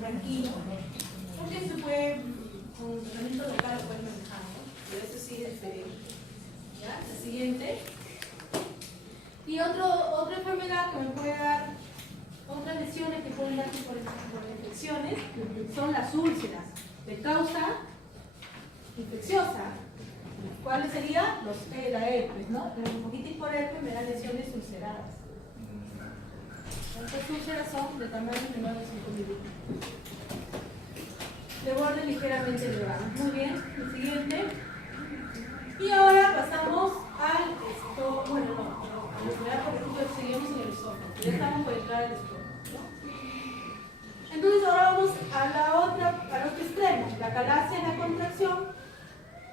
tranquilo, porque se puede, con un tratamiento local lo pueden manejar, ¿no? Pero esto sí es diferente. ¿Ya? La siguiente. Y otra enfermedad que me puede dar, otras lesiones que pueden dar por infecciones, son las úlceras, de causa infecciosa. ¿Cuáles serían? La herpes, ¿no? La bronquitis por herpes me da lesiones ulceradas. Estas úlceras son de tamaño menor de 5 milímetros. De borde ligeramente elevado. Muy bien, el siguiente. Y ahora pasamos al estómago. Bueno, no, a la enfermedad por ejemplo seguimos en el estómago. Ya estamos por entrar al estómago, ¿no? Entonces ahora vamos al otro extremo. La calasia es la contracción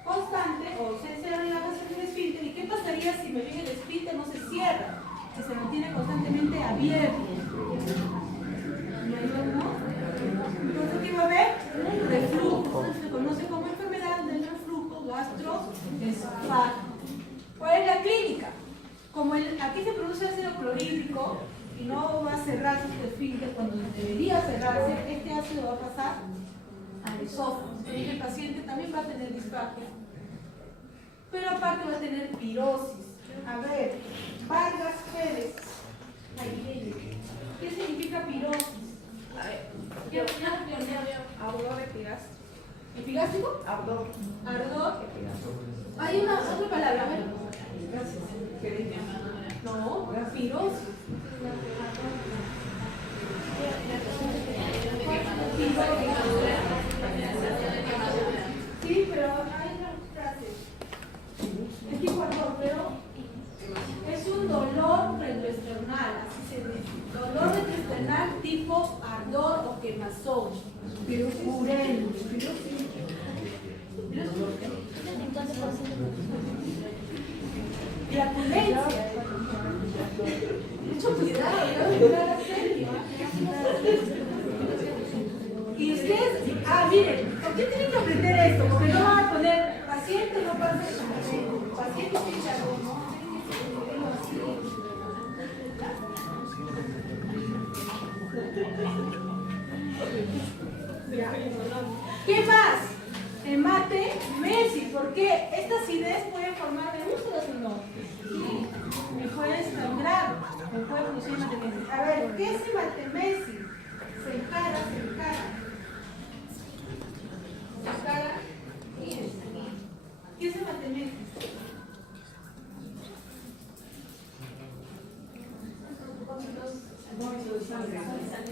constante o ausencia de relajación del esfínter. ¿Y qué pasaría si me viene el esfínter no se cierra? Que se mantiene constantemente abierto. Entonces, ¿qué va a haber? Un reflujo. Se conoce como enfermedad del reflujo gastroesofágico. ¿Cuál es la clínica? Como aquí se produce ácido clorhídrico y no va a cerrarse este esfínter cuando debería cerrarse, este ácido va a pasar al esófago. Entonces el paciente también va a tener disfagia, pero aparte va a tener pirosis. A ver, Vargas Pérez, ¿qué significa pirosis? A ver, ardor epigástrico. ¿Epigástrico? Ardor. Ardor. Hay una otra palabra, a ver. No, pirosis. Sí, pero hay una frase. Es tipo ardor, pero es un dolor retroesternal, así se dice. Dolor retroesternal tipo ardor o quemazón. Purén. Flatulencia. Mucho cuidado, ¿no? Y ustedes, miren, ¿por qué tienen que aprender esto? Porque no van a poner paciente, no pasa paciente sin algo, ¿no? ¿Qué más? El mate Messi, porque esta acidez puede formar de úlceras o no. Sí, me puede sangrar, me puede producir mate Messi. A ver, ¿qué es el mate Messi? Se encara. Miren, ¿qué es el mate Messi?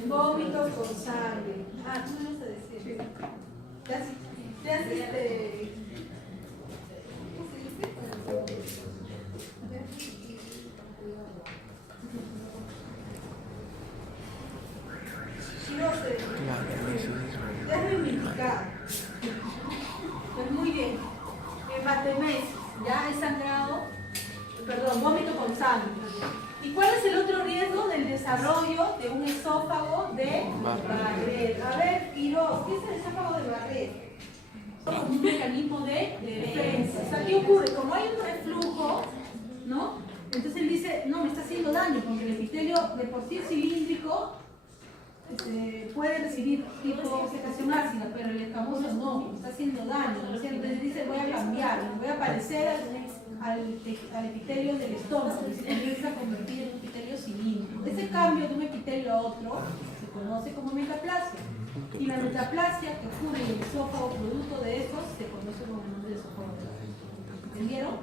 Vómitos con sangre. Tú me vas a decir. ¿Te has reivindicado. Pues muy bien. Hematemesis, ya es sangrado, vómito con sangre. ¿Y cuál es el otro riesgo del desarrollo de un esófago de Barrett? A ver, Quiroz, ¿qué es el esófago de Barrett? Es un mecanismo de defensa. O sea, ¿qué ocurre? Como hay un reflujo, ¿no? Entonces él dice, no, me está haciendo daño, porque el epitelio de por sí cilíndrico puede recibir tipo secreción ácida, pero el escamoso no, me está haciendo daño. Entonces dice, voy a cambiar, voy a parecer al epitelio del estómago, y se comienza a convertir en un epitelio cilíndrico. Ese cambio de un epitelio a otro se conoce como metaplasia. Y la metaplasia que ocurre en el esófago producto de eso se conoce como el nombre de esófago. ¿Entendieron?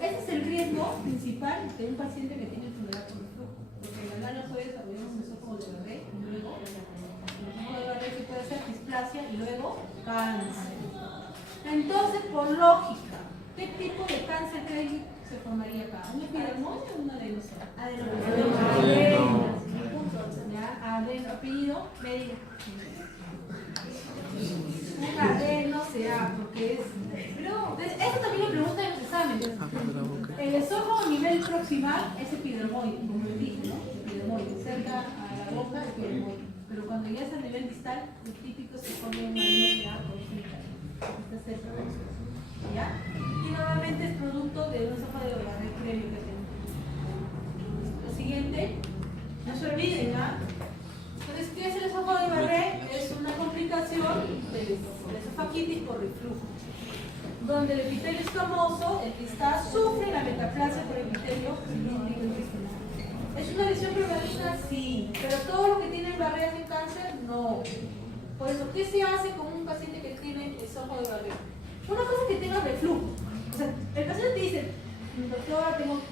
Ese es el riesgo principal de un paciente que tiene enfermedad por reflujo. Porque en la no puede desarrollar un esófago de Barrett y luego el esófago de Barrett se puede hacer displasia y luego cáncer. Entonces, por lógica, ¿qué tipo de cáncer creen que se formaría acá? ¿Un epidermoide o un adenosoma? Adenosoma. Apellido médico. Un adeno porque es. Pero esto también lo preguntan en los exámenes. El esófago a nivel proximal es epidermoide, como les dije, ¿no? Epidermoide, cerca a la boca, epidermoide. Pero cuando ya es a nivel distal, lo típico se pone un adeno está cerca de eso. ¿Ya? Y normalmente es producto de un esófago de Barrett previo que tenemos. Lo siguiente, no se olviden, ¿ah? Entonces, ¿qué es el esófago de Barrett? donde el epitelio escamoso, el que está, sufre la metaplasia por el epitelio cilíndrico intestinal. ¿Es una lesión premaligna? Sí, pero todo lo que tiene barreras de cáncer, no. Por eso, ¿qué se hace con un paciente que tiene esófago de barrera? Una cosa es que tenga reflujo. O sea, el paciente te dice, doctora, no te voy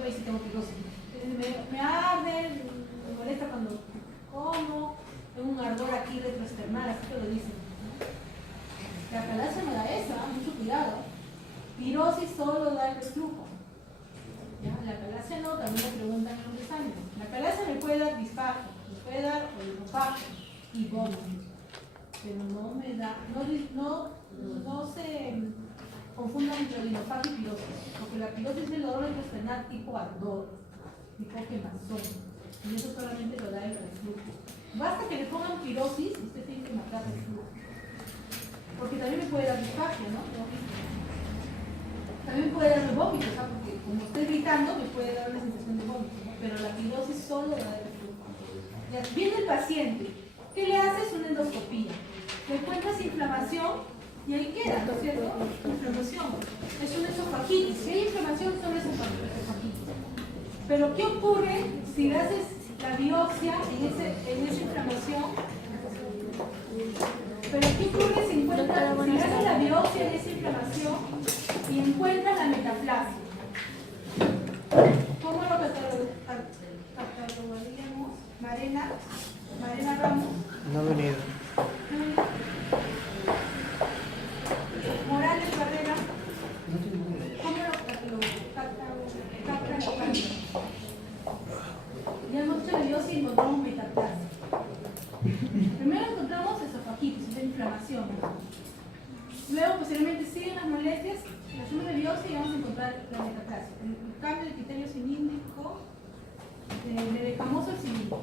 a decir tengo pirosis. Me arde, me molesta cuando como, tengo un ardor aquí retroesternal, así te lo dicen. La calaza no da esa, mucho cuidado. Pirosis solo da el reflujo. ¿Ya? La calaza no, también me preguntan en los exámenes. La calaza me puede dar disfagia, me puede dar olofagia y vómito, pero no me da, no se confundan entre olofagia y pirosis, porque la pirosis es el dolor retroesternal tipo ardor, tipo quemazón, y eso solamente lo da el reflujo. Basta que le pongan pirosis, usted tiene que matar reflujo. Porque también me puede dar disfagia, ¿no? También puede darme vómito, ¿sabes? Porque como estoy gritando, me puede dar una sensación de vómito, ¿no? Pero la pirosis solo da el reflujo. Ya, viene el paciente, ¿qué le haces? Una endoscopía. Le encuentras inflamación y ahí queda, ¿no es cierto? Inflamación. Es una esofagitis. Si hay inflamación, solo es esofagitis. Pero ¿qué ocurre si le haces la biopsia en esa inflamación? Pero ¿qué ocurre si haces la biopsia en esa inflamación y encuentras la metaplasia? ¿Cómo lo catalogaríamos? Marena Ramos. No ha venido. Morales Barrera. ¿Cómo lo catalogaríamos? Ya hemos hecho la biopsia y encontramos metaplasia. Primero encontramos esofagitis, es inflamación. Luego, posteriormente, siguen las molestias, hacemos la biopsia y vamos a encontrar la metaplasia. El cambio del epitelio cilíndrico, del escamoso al cilíndrico.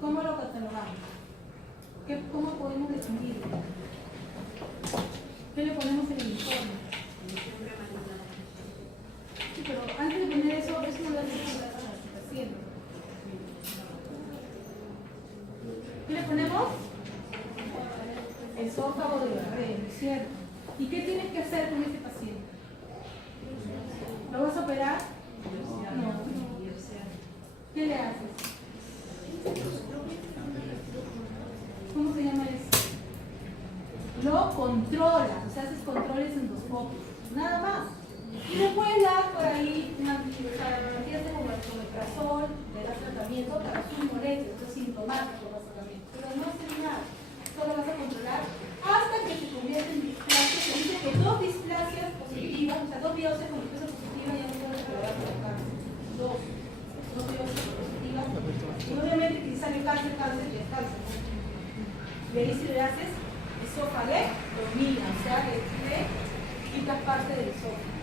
¿Cómo lo catalogamos? ¿Cómo podemos definirlo? ¿Qué le ponemos en el informe? Sí, pero antes de poner eso no lo hacemos al paciente. ¿Qué le ponemos? Esófago de barrera, ¿cierto? ¿Y qué tienes que hacer con este paciente? ¿Lo vas a operar? No. ¿Qué le haces? ¿Cómo se llama eso? Lo controlas, o sea, haces controles endoscópicos, nada más. Y después da por ahí una fotografía como el omeprazol, le das tratamiento para sus molestias, esto es sintomático básicamente, pero no haces nada, solo vas a controlar hasta que se convierte en displasia. Se dice que dos displasias positivas, o sea, dos biopsias con displasia positiva ya no pueden probar por cáncer. Dos biopsias positivas. Y obviamente que si sale cáncer ya es cáncer. Y ahí si le haces esofagectomía, o sea, le quitas parte del esófago.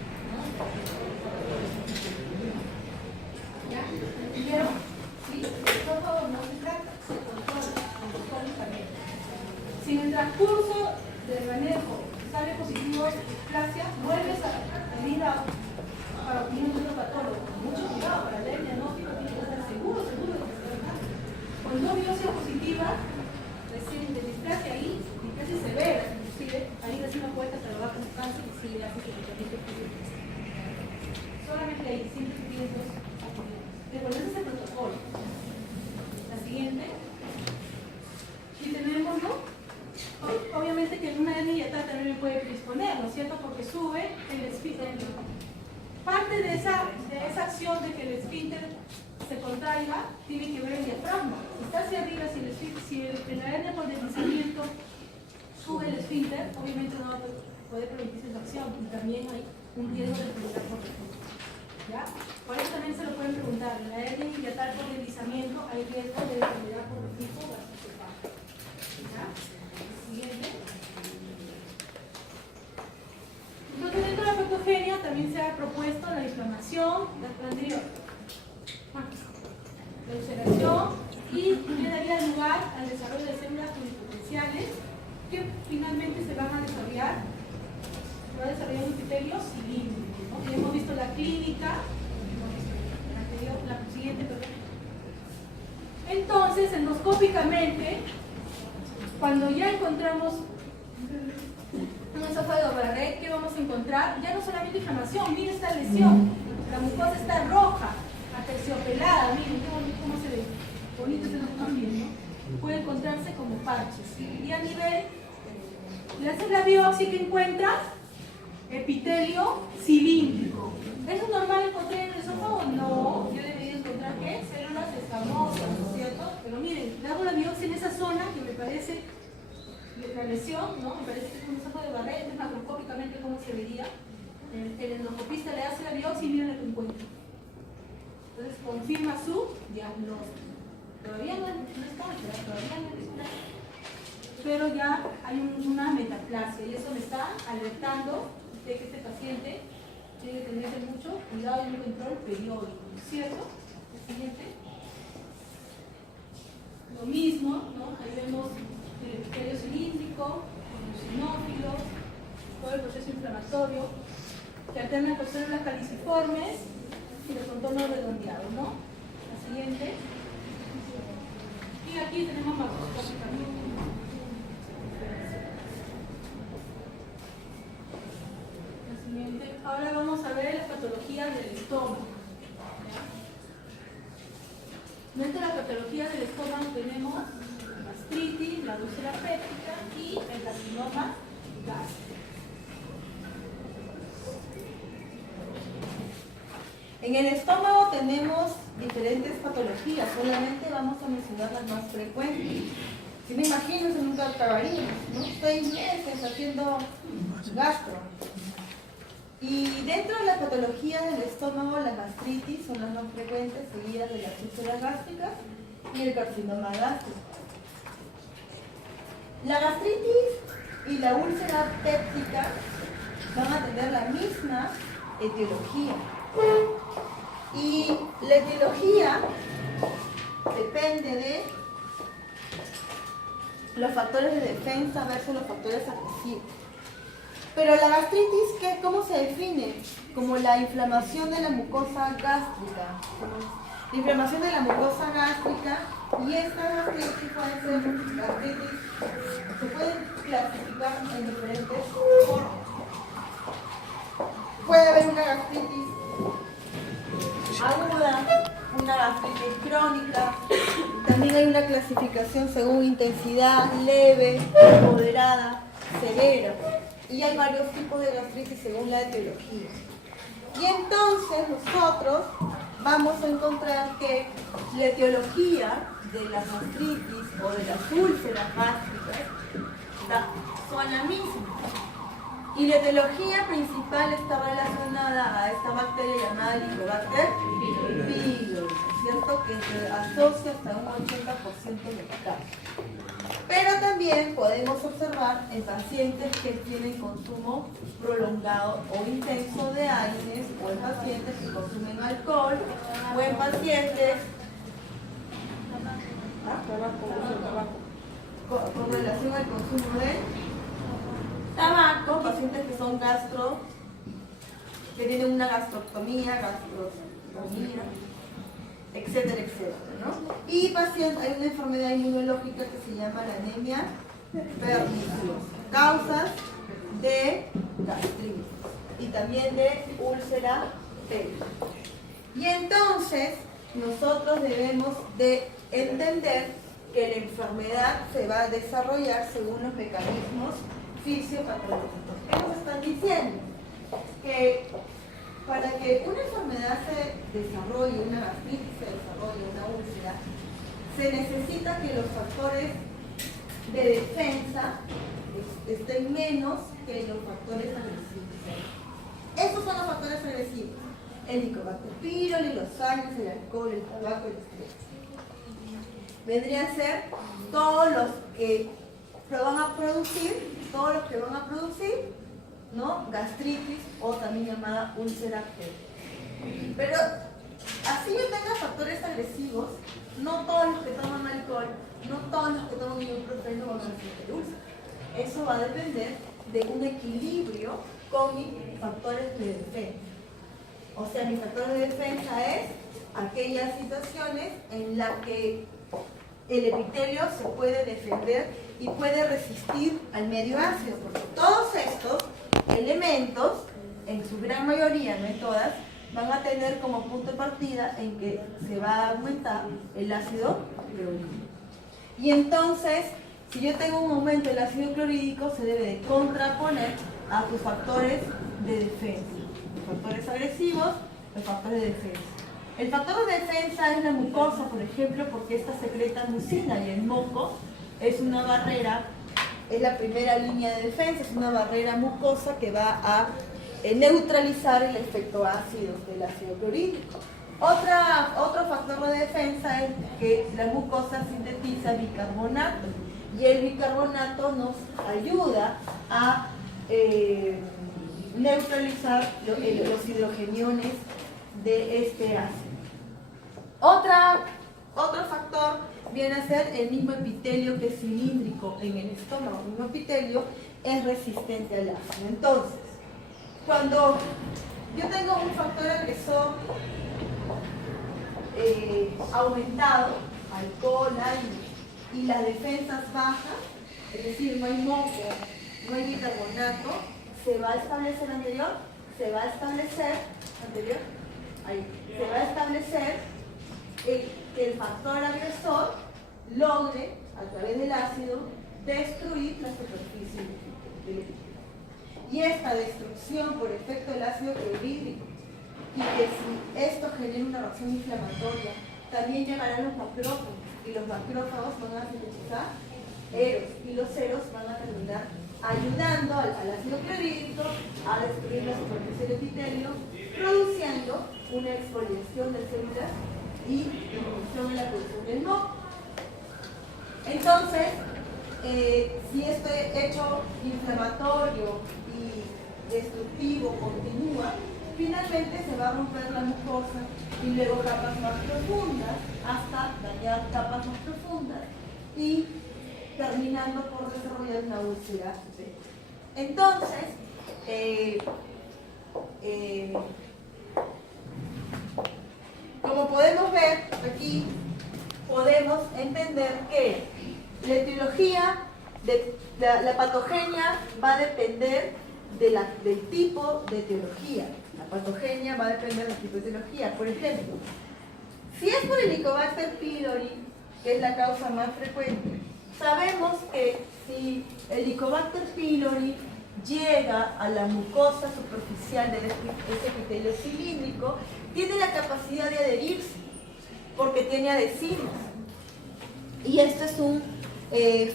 ¿Ya? Primero, ¿sí? El esófago no se trata, se controla endoscópicamente. Si en el transcurso del manejo sale positivo displasia, vuelves a ir para opinión de otro patólogo. Mucho cuidado para el diagnóstico, tienes que estar seguro de que se va a dar. Con dos biopsias positivas, recién de displasia ahí, displasia severa, inclusive, ahí recién no puedes catalogar como cáncer y sigue haces el tratamiento físico. Solamente ahí, siempre que tienes dos opiniones. Después ese es el protocolo. La siguiente. Y tenemos, ¿no? Obviamente que en una hernia hiatal también me puede predisponer, ¿no es cierto? Porque sube el esfínter. Parte de esa acción de que el esfínter se contraiga tiene que ver el diafragma. Si está hacia arriba, si la hernia por deslizamiento sube el esfínter, obviamente no va a poder permitirse esa acción y también hay un riesgo de enfermedad por reflujo. ¿Ya? Por eso también se lo pueden preguntar. En la hernia hiatal por deslizamiento hay riesgo de enfermedad por reflujo gastroesofágico. ¿Ya? Siguiente. Entonces, dentro de la patogenia también se ha propuesto la inflamación, la anterior, la ulceración, y le daría lugar al desarrollo de células pluripotenciales que finalmente se van a desarrollar. Se va a desarrollar un epitelio cilíndrico, ¿no? Ya hemos visto la clínica, la siguiente, perdón. Entonces, endoscópicamente, cuando ya encontramos una esófago de Barrett, ¿qué vamos a encontrar? Ya no solamente inflamación, miren esta lesión. La mucosa está roja, aterciopelada, miren qué bonito cómo se ve. Bonito se lo están viendo. Puede encontrarse como parches. Y a nivel, le haces la biopsia que encuentras epitelio cilíndrico. ¿Es normal encontrar en el esófago? No. Yo debería encontrar ¿qué? Células escamosas, ¿no es cierto? Pero miren, le hago la biopsia en esa zona que me parece la lesión, ¿no? Me parece que es un esófago de Barrett, es macroscópicamente cómo se vería. El endoscopista le hace la biopsia y miren lo que encuentra. Entonces confirma su diagnóstico. Todavía no es cáncer, todavía no es cáncer, pero ya hay una metaplasia y eso me está alertando de que este paciente tiene que tener mucho cuidado y un control periódico, ¿no es cierto? El siguiente. Lo mismo, ¿no? Ahí vemos el epitelio cilíndrico, los eosinófilos, todo el proceso inflamatorio, que alterna con células caliciformes y los contornos redondeados, ¿no? La siguiente. Y aquí tenemos macroscópicamente. La siguiente. Ahora vamos a ver las patologías del estómago. Dentro de las patologías del estómago tenemos gastritis, la úlcera péptica y el carcinoma gástrico. En el estómago tenemos diferentes patologías, solamente vamos a mencionar las más frecuentes. Si me imagino, se nunca acabaríamos, ¿no? 6 meses haciendo gastro. Y dentro de la patología del estómago, la gastritis son las más frecuentes, seguidas de las úlceras gástricas y el carcinoma gástrico. La gastritis y la úlcera péptica van a tener la misma etiología. Y la etiología depende de los factores de defensa versus los factores agresivos. Pero la gastritis, ¿cómo se define? Como la inflamación de la mucosa gástrica. La inflamación de la mucosa gástrica, y esta gastritis puede ser gastritis, se pueden clasificar en diferentes formas. Puede haber una gastritis aguda, una gastritis crónica. También hay una clasificación según intensidad, leve, moderada, severa. Y hay varios tipos de gastritis según la etiología. Y entonces nosotros vamos a encontrar que la etiología de la gastritis o de las úlceras gástricas son la misma. Y la etiología principal está relacionada a esta bacteria llamada Helicobacter pylori, ¿cierto? Que se asocia hasta un 80% de los casos. Pero también podemos observar en pacientes que tienen consumo prolongado o intenso de AINES, o en pacientes que consumen alcohol, o en pacientes con relación al consumo de tabaco, pacientes que son que tienen una gastrostomía, etcétera, etcétera, ¿no? Y hay una enfermedad inmunológica que se llama la anemia perniciosa, causas de gastritis y también de úlcera pélvica. Y entonces nosotros debemos de entender que la enfermedad se va a desarrollar según los mecanismos fisiopatológicos. ¿Qué nos están diciendo? Que para que una enfermedad se desarrolle, una gastritis se desarrolle, una úlcera, se necesita que los factores de defensa estén menos que los factores agresivos. Esos son los factores agresivos: el Helicobacter pylori, los AINES, el alcohol, el tabaco, el estrés. Vendrían a ser todos los que van a producir, ¿no? Gastritis, o también llamada úlcera pélvica. Pero así yo tenga factores agresivos, no todos los que toman alcohol, no todos los que toman ibuprofeno van a tener úlcera. Eso va a depender de un equilibrio con mis factores de defensa. O sea, mi factor de defensa es aquellas situaciones en las que el epitelio se puede defender y puede resistir al medio ácido, porque todos estos elementos, en su gran mayoría, no en todas, van a tener como punto de partida en que se va a aumentar el ácido clorhídrico. Y entonces, si yo tengo un aumento del ácido clorhídrico, se debe de contraponer a tus factores de defensa. Los factores agresivos, los factores de defensa. El factor de defensa es la mucosa, por ejemplo, porque esta secreta mucina y el moco es una barrera, es la primera línea de defensa, es una barrera mucosa que va a neutralizar el efecto ácido del ácido clorhídrico. Otro factor de defensa es que la mucosa sintetiza bicarbonato y el bicarbonato nos ayuda a neutralizar los hidrogeniones de este ácido. Otro factor viene a ser el mismo epitelio que es cilíndrico en el estómago. El mismo epitelio es resistente al ácido. Entonces, cuando yo tengo un factor agresor aumentado, alcohol, aire, y las defensas bajas, es decir, no hay moco, no hay bicarbonato, se va a establecer que el factor agresor logre, a través del ácido, destruir la superficie del epitelio. Y esta destrucción por efecto del ácido clorhídrico, y que si esto genera una reacción inflamatoria, también llegará a los macrófagos, y los macrófagos van a sintetizar eros, y los eros van a terminar ayudando al ácido clorhídrico a destruir la superficie del epitelio, produciendo una exfoliación de células y disminución en la producción del moco. Entonces, si este hecho inflamatorio y destructivo continúa, finalmente se va a romper la mucosa y luego capas más profundas hasta dañar capas más profundas y terminando por desarrollar una úlcera beta. Entonces, como podemos ver aquí, podemos entender que la etiología, la patogenia va a depender del tipo de etiología. La patogenia va a depender del tipo de etiología. Por ejemplo, si es por Helicobacter pylori, que es la causa más frecuente, sabemos que si Helicobacter pylori llega a la mucosa superficial de ese epitelio cilíndrico, tiene la capacidad de adherirse, porque tiene adhesivos. Y esto es un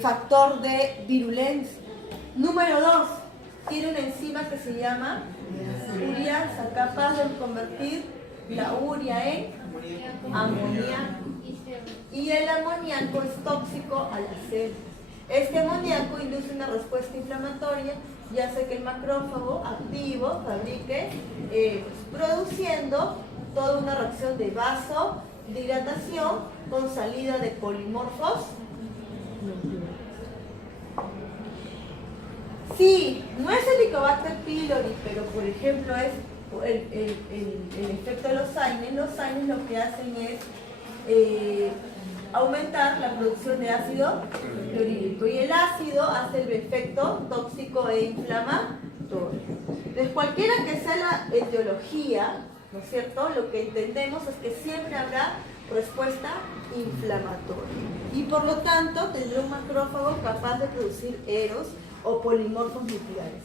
factor de virulencia. Número 2, tiene una enzima que se llama ureasa, capaz de convertir la urea en amoníaco. Y el amoníaco es tóxico a las células. Este amoníaco induce una respuesta inflamatoria y hace que el macrófago activo fabrique, produciendo toda una reacción de vasodilatación con salida de polimorfos. Si no es Helicobacter pylori, pero por ejemplo es el efecto de los AINES lo que hacen es aumentar la producción de ácido clorhídrico, y el ácido hace el efecto tóxico e inflamatorio. Entonces, cualquiera que sea la etiología, ¿no es cierto?, lo que entendemos es que siempre habrá respuesta inflamatoria, y por lo tanto tendrá un macrófago capaz de producir eros o polimorfos nucleares.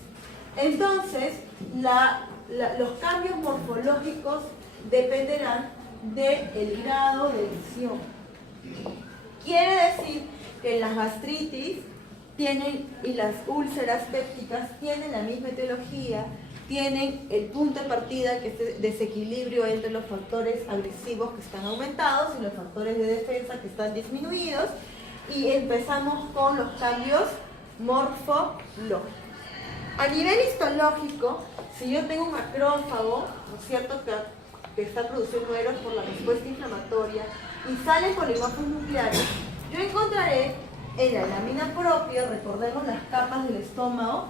Entonces, los cambios morfológicos dependerán del grado de lesión. Quiere decir que las gastritis y las úlceras pépticas tienen la misma etiología, tienen el punto de partida, que es el desequilibrio entre los factores agresivos que están aumentados y los factores de defensa que están disminuidos, y empezamos con los cambios morfológicos. A nivel histológico, si yo tengo un macrófago, ¿no es cierto?, que está produciendo eros por la respuesta inflamatoria y salen polimorfos nucleares, yo encontraré en la lámina propia, recordemos las capas del estómago,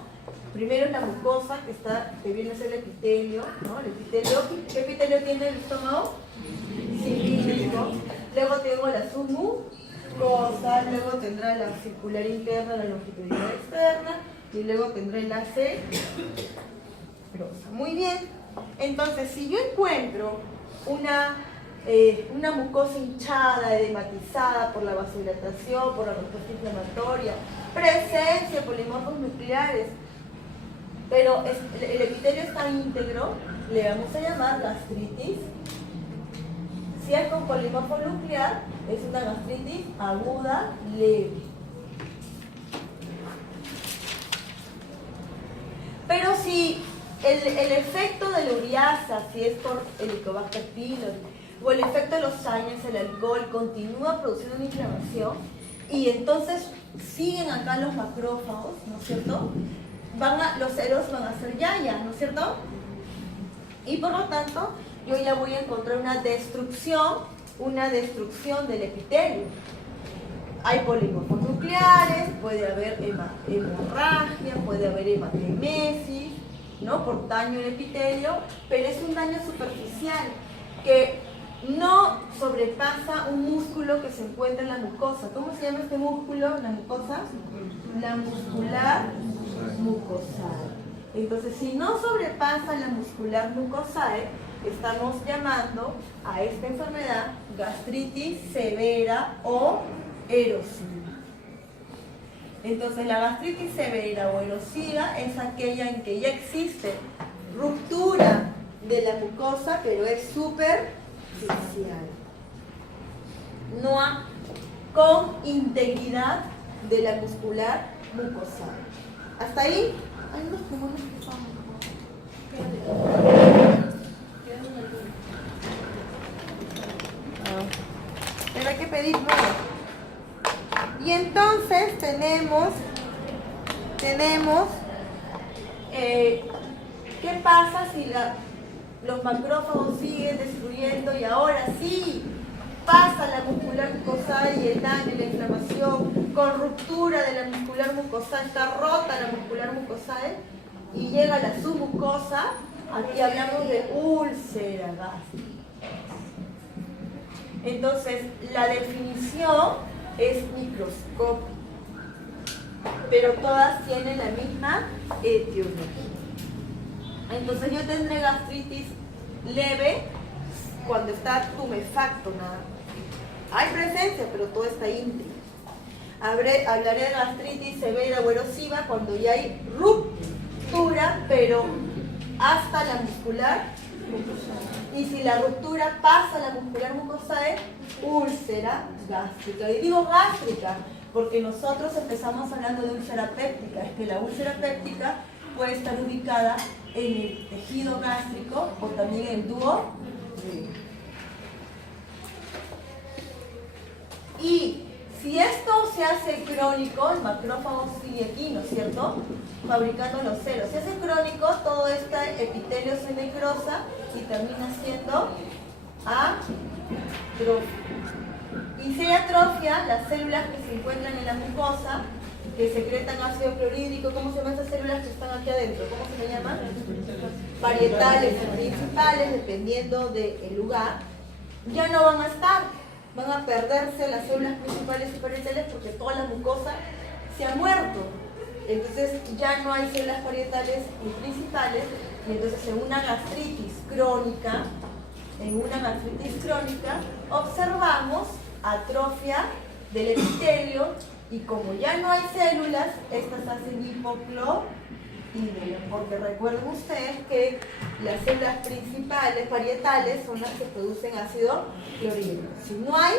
primero la mucosa, que viene a ser el epitelio, ¿no? El epitelio, ¿qué epitelio tiene el estómago? Cilíndrico. Luego tengo la mucosa, luego tendrá la circular interna, la longitudinal externa, y luego tendré la serosa. Muy bien. Entonces, si yo encuentro una mucosa hinchada, edematizada por la vasodilatación, por la respuesta inflamatoria, presencia de polimorfos nucleares, pero el epitelio está íntegro, le vamos a llamar gastritis. Si es con polimorfo nuclear, es una gastritis aguda leve. Pero si el efecto de la uriasa, si es por Helicobacter pylori, o el efecto de los años, el alcohol, continúa produciendo una inflamación, y entonces siguen acá los macrófagos, ¿no es cierto? Los ceros van a ser yaya, ¿no es cierto? Y por lo tanto, yo ya voy a encontrar una destrucción del epitelio. Hay polimorfos nucleares, puede haber hemorragia, puede haber hematemesis, ¿no? Por daño del epitelio, pero es un daño superficial que no sobrepasa un músculo que se encuentra en la mucosa. ¿Cómo se llama este músculo, la mucosa? La muscular mucosae. Entonces, si no sobrepasa la muscular mucosae, estamos llamando a esta enfermedad gastritis severa o erosiva. Entonces, la gastritis severa o erosiva es aquella en que ya existe ruptura de la mucosa, pero es superficial. No con integridad de la muscular mucosae. ¿Hasta ahí? Hay unos pulmones que están pero hay que pedir nuevo. Y entonces tenemos ¿qué pasa si los macrófagos siguen destruyendo y ahora sí pasa la muscular mucosae y el daño y la inflamación con ruptura de la muscular mucosae, está rota la muscular mucosae y llega la submucosa? Aquí hablamos de úlcera gástrica. Entonces, la definición es microscópica, pero todas tienen la misma etiología. Entonces, yo tendré gastritis leve cuando está tumefacto, nada. Hay presencia, pero todo está íntegro. Hablaré de gastritis severa o erosiva cuando ya hay ruptura, pero hasta la muscular mucosae. Y si la ruptura pasa a la muscular mucosae, úlcera gástrica. Y digo gástrica porque nosotros empezamos hablando de úlcera péptica. Es que la úlcera péptica puede estar ubicada en el tejido gástrico o también en el duodeno. Y si esto se hace crónico, el macrófago sigue aquí, ¿no es cierto? Fabricando los ceros. Si hace crónico, todo este epitelio se necrosa y termina siendo atrofia. Y si hay atrofia, las células que se encuentran en la mucosa, que secretan ácido clorhídrico, ¿cómo se llaman esas células que están aquí adentro? ¿Cómo se le llaman? Parietales o principales, dependiendo del lugar, ya no van a estar. Van a perderse las células principales y parietales porque toda la mucosa se ha muerto. Entonces ya no hay células parietales y principales, y entonces en una gastritis crónica, observamos atrofia del epitelio, y como ya no hay células, estas hacen hipocloridemia, porque recuerden ustedes que las células principales parietales son las que producen ácido clorhídrico. Si no hay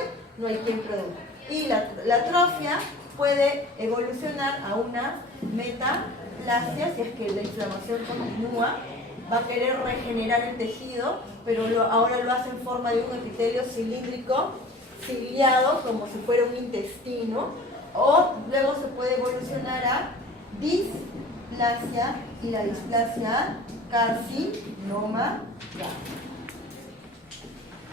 quien produzca. Y la atrofia puede evolucionar a una metaplasia, si es que la inflamación continúa, va a querer regenerar el tejido, pero ahora lo hace en forma de un epitelio cilíndrico, ciliado, como si fuera un intestino, o luego se puede evolucionar a displasia, y la displasia carcinoma gástrico.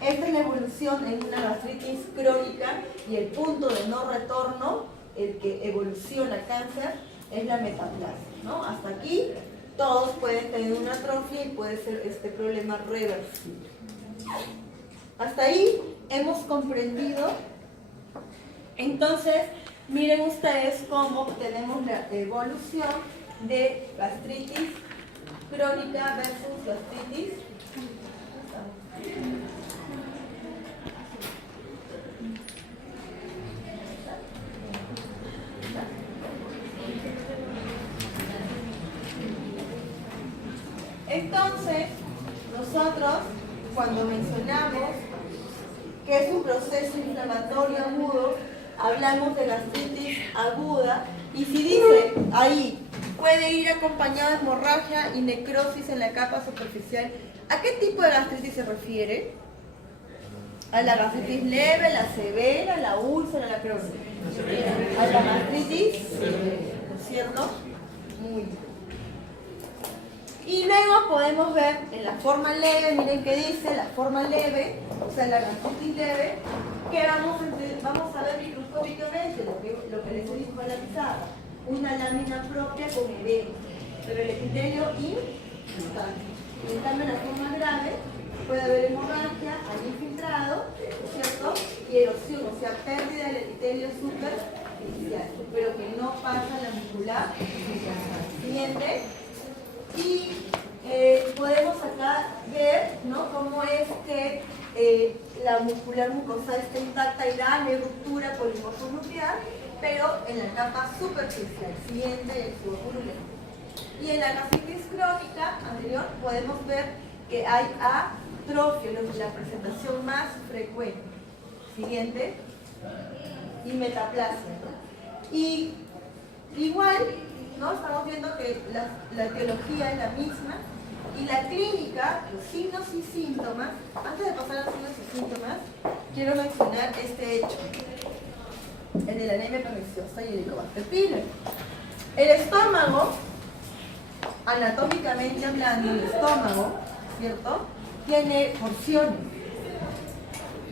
Esta es la evolución en una gastritis crónica, y el punto de no retorno, el que evoluciona cáncer, es la metaplasia, ¿no? Hasta aquí todos pueden tener una atrofia y puede ser este problema reversible. Hasta ahí hemos comprendido Entonces, miren ustedes cómo tenemos la evolución de gastritis crónica versus gastritis. Entonces, nosotros cuando mencionamos que es un proceso inflamatorio agudo, hablamos de gastritis aguda, y si dice ahí, puede ir acompañado de hemorragia y necrosis en la capa superficial, ¿a qué tipo de gastritis se refiere? ¿A la gastritis leve, la severa, la úlcera, la crónica? ¿A la gastritis? ¿Cierto? Muy bien. Y luego podemos ver en la forma leve, miren qué dice, la forma leve, o sea, la gastritis leve, que vamos a ver microscópicamente lo que les dijo en la pizarra, una lámina propia con edema, pero el epitelio intacto. En cambio, en la forma grave puede haber hemorragia, hay infiltrado, ¿cierto? Y erosión, o sea, pérdida del epitelio superficial, pero que no pasa a la muscular. Siguiente. Y podemos acá ver, ¿no?, cómo es que la muscular mucosa está intacta y da ruptura polimorfo nuclear, pero en la capa superficial, siguiente el suborulento. Y en la gastritis crónica anterior podemos ver que hay atrofia, la presentación más frecuente. Siguiente. Y metaplasia, ¿no? Y igual, ¿no?, estamos viendo que la etiología es la misma y la clínica, los signos y síntomas. Antes de pasar a los signos y síntomas, quiero mencionar este hecho, el de la anemia perniciosa y el Helicobacter pylori. El estómago, anatómicamente hablando, el estómago, ¿cierto?, tiene porciones.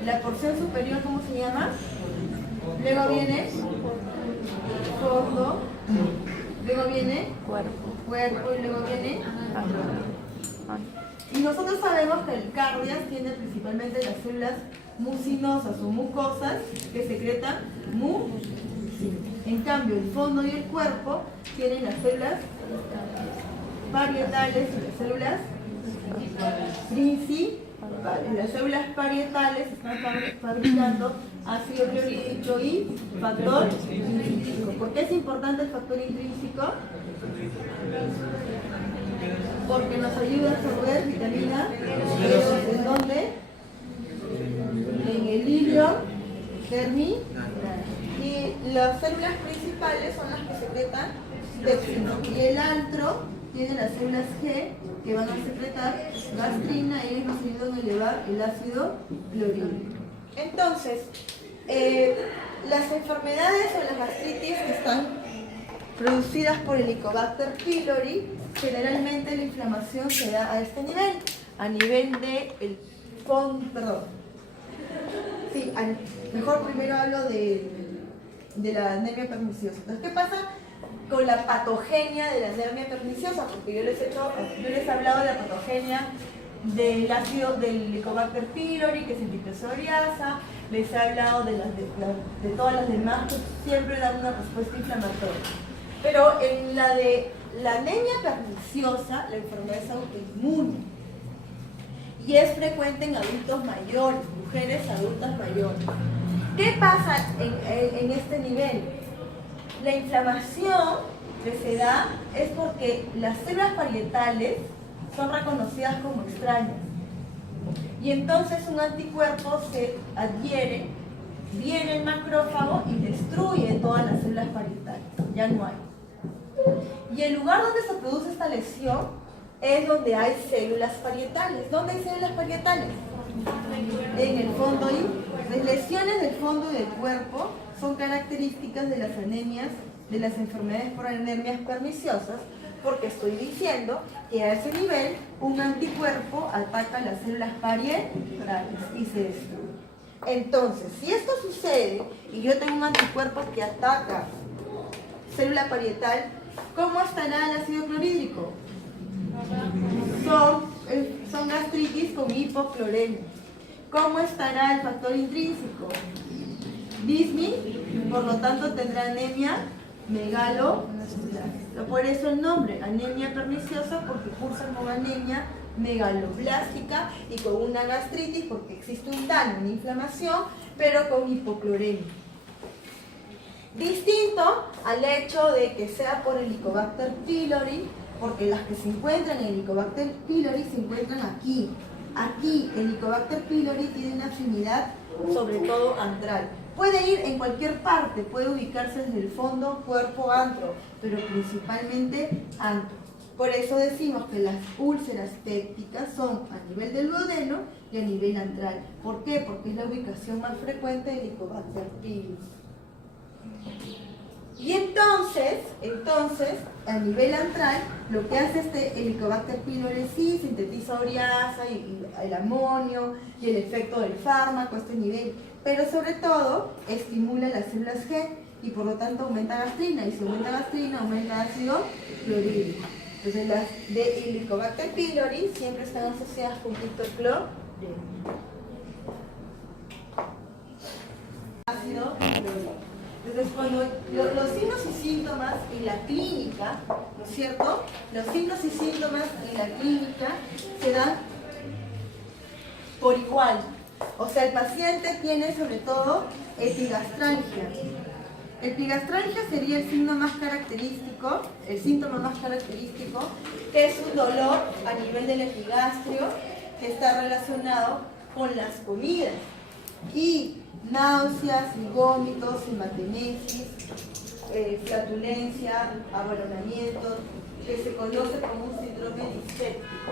La porción superior, ¿cómo se llama? Luego viene fondo. Luego viene cuerpo y luego viene y nosotros sabemos que el cardias tiene principalmente las células mucinosas o mucosas que secretan mucina. En cambio, el fondo y el cuerpo tienen las células parietales y las células principales. Las células parietales están fabricando ácido clorhídrico y factor intrínseco. ¿Por qué es importante el factor intrínseco? Porque nos ayuda a absorber vitamina B2. ¿En dónde? En el hilo germinal. Y las células principales son las que secretan dextrina. Y el antro tiene las células G que van a secretar gastrina y nos ayudan a elevar el ácido clorhídrico. Entonces, las enfermedades o las gastritis que están producidas por el Helicobacter pylori, generalmente la inflamación se da a este nivel, a nivel de el fondo, mejor primero hablo de la anemia perniciosa. Entonces, ¿qué pasa con la patogenia de la anemia perniciosa? Porque yo les he hablado de la patogenia del ácido del Helicobacter pylori, que es antipresoriasa, les he hablado de todas las demás que siempre dan una respuesta inflamatoria. Pero en la de la anemia perniciosa, la enfermedad es autoinmune y es frecuente en adultos mayores, mujeres adultas mayores. ¿Qué pasa en este nivel? La inflamación que se da es porque las células parietales son reconocidas como extrañas. Y entonces un anticuerpo se adhiere, viene el macrófago y destruye todas las células parietales. Ya no hay. Y el lugar donde se produce esta lesión es donde hay células parietales. ¿Dónde hay células parietales? En el fondo y las lesiones del fondo y del cuerpo son características de las anemias, de las enfermedades por anemias perniciosas, porque estoy diciendo que a ese nivel un anticuerpo ataca las células parietales y se destruye. Entonces, si esto sucede y yo tengo un anticuerpo que ataca célula parietal, ¿cómo estará el ácido clorhídrico? Son gastritis con hipocloremia. ¿Cómo estará el factor intrínseco? bismi, por lo tanto tendrá anemia megaloblástica. Por eso el nombre, anemia perniciosa, porque cursa con anemia megaloblástica y con una gastritis, porque existe un daño, una inflamación, pero con hipocloremia. Distinto al hecho de que sea por Helicobacter pylori, porque las que se encuentran en Helicobacter pylori se encuentran aquí. Aquí, el Helicobacter pylori tiene una afinidad sobre todo antral. Puede ir en cualquier parte, puede ubicarse desde el fondo, cuerpo, antro, pero principalmente antro. Por eso decimos que las úlceras pépticas son a nivel del duodeno y a nivel antral. ¿Por qué? Porque es la ubicación más frecuente del Helicobacter pylori. Y entonces, a nivel antral, lo que hace este Helicobacter pylori sí sintetiza ureasa y el amonio y el efecto del fármaco a este nivel, pero sobre todo estimula las células G y por lo tanto aumenta gastrina, y si aumenta gastrina, aumenta ácido clorhídrico. Entonces las de Helicobacter pylori siempre están asociadas con pictoclorhídrico. Ácido clorhídrico. Entonces, cuando los signos y síntomas y la clínica, ¿no es cierto? Los signos y síntomas y la clínica se dan por igual. O sea, el paciente tiene sobre todo epigastralgia. Epigastralgia sería el signo más característico, el síntoma más característico, que es un dolor a nivel del epigastrio que está relacionado con las comidas. Y náuseas y vómitos, hematemesis, flatulencia, abalonamiento, que se conoce como un síndrome dispéptico.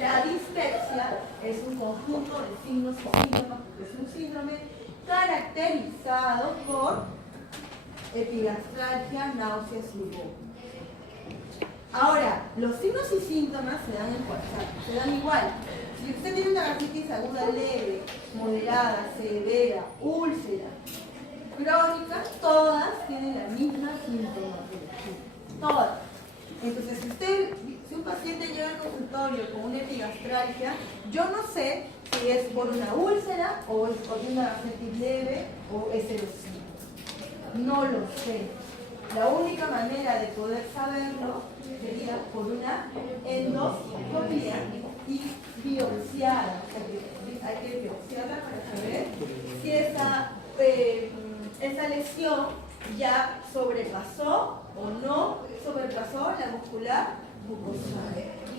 La dispepsia es un conjunto de signos y síntomas, porque es un síndrome caracterizado por epigastralgia, náuseas y vómitos. Ahora, los signos y síntomas se dan igual. Si usted tiene una gastritis aguda leve, moderada, severa, úlcera, crónica, todas tienen la misma sintomatología. Todas. Entonces, si un paciente llega al consultorio con una epigastralgia, yo no sé si es por una úlcera o es por una gastritis leve o es erosiva. No lo sé. La única manera de poder saberlo sería por una endoscopia y biopsiada. O sea, que hay que biopsiarla para saber si esa lesión ya sobrepasó o no sobrepasó la muscular mucosa.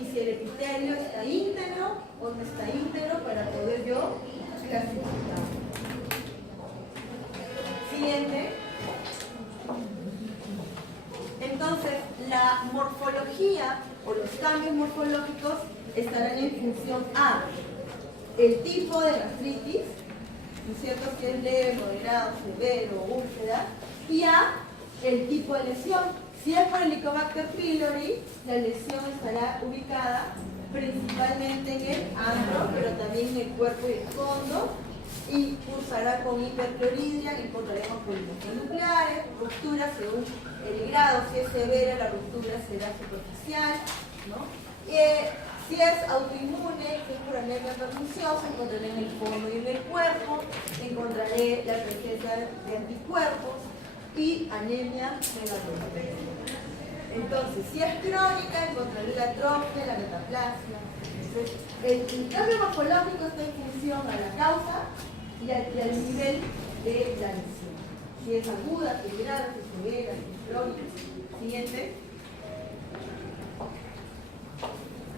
Y si el epitelio está íntegro o no está íntegro para poder yo clasificar. Siguiente. Entonces, la morfología o los cambios morfológicos estarán en función a el tipo de gastritis, ¿no es cierto? Si es leve, moderado, severo, úlcera, y a el tipo de lesión. Si es por Helicobacter pylori, la lesión estará ubicada principalmente en el antro, pero también en el cuerpo y el fondo, y cursará con hipercloridria, encontraremos polímeros nucleares, rupturas según el grado. Si es severa, la ruptura será superficial, ¿no? Si es autoinmune, que es por anemia perniciosa, encontraré en el fondo y en el cuerpo, encontraré la presencia de anticuerpos y anemia megaloblástica. Entonces, si es crónica, encontraré la atrofia, la metaplasia. Entonces, el cambio morfológico está en función a la causa y al nivel de la lesión. Si es aguda, si es grave, si es severa, si es crónica. Siguiente.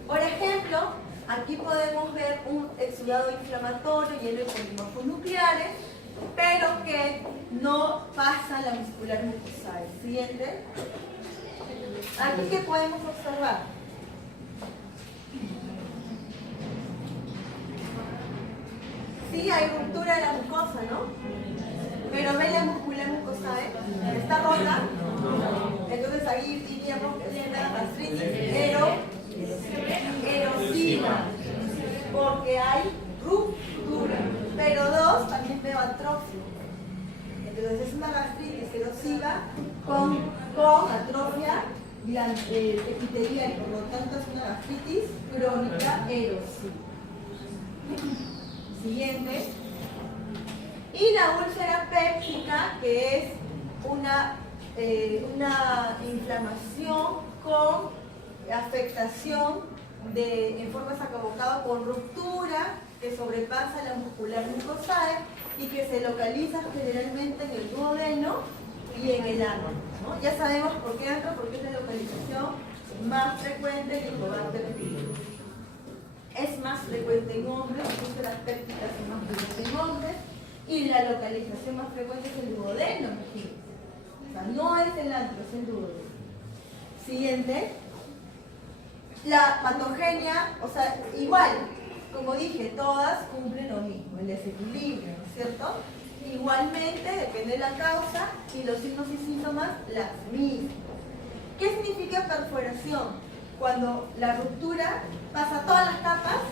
Por ejemplo, aquí podemos ver un exudado inflamatorio lleno de polimorfos nucleares, pero que no pasa la muscular mucosa. Siguiente. Aquí, ¿qué podemos observar? Sí, hay ruptura de la mucosa, ¿no? Pero ve la muscular mucosa, ¿está rota? Entonces ahí diríamos que es una gastritis erosiva, porque hay ruptura. Pero dos, también veo atrofia. Entonces es una gastritis erosiva con atrofia epitelial, por lo tanto es una gastritis crónica erosiva. Siguiente. Y la úlcera péptica, que es una inflamación con afectación en forma sacabocado con ruptura que sobrepasa la muscular mucosae y que se localiza generalmente en el duodeno y en el ano, ¿no? Ya sabemos por qué entra, porque es la localización más frecuente en Helicobacter pylori. Es más frecuente en hombres, las úlceras pépticas son más frecuentes en hombres, y la localización más frecuente es el duodeno, imagínense. O sea, no es el antro, es el duodeno. Siguiente. La patogenia, o sea, igual, como dije, todas cumplen lo mismo, el desequilibrio, ¿no es cierto? Igualmente, depende de la causa y los signos y síntomas las mismas. ¿Qué significa perforación? Cuando la ruptura pasa todas las capas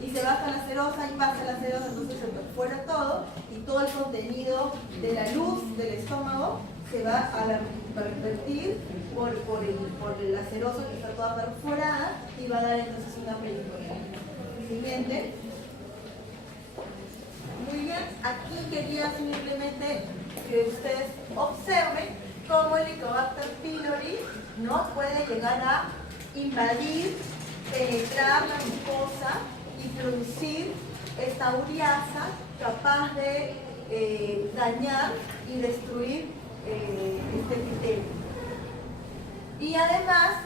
y se baja la serosa y pasa la serosa, entonces se perfora todo y todo el contenido de la luz del estómago se va a vertir por la serosa que está toda perforada y va a dar entonces una peritonía. Siguiente. Muy bien, aquí quería simplemente que ustedes observen cómo el Helicobacter pylori no puede llegar a invadir, penetrar la mucosa y producir esta uriasa capaz de dañar y destruir este epitelio. Y además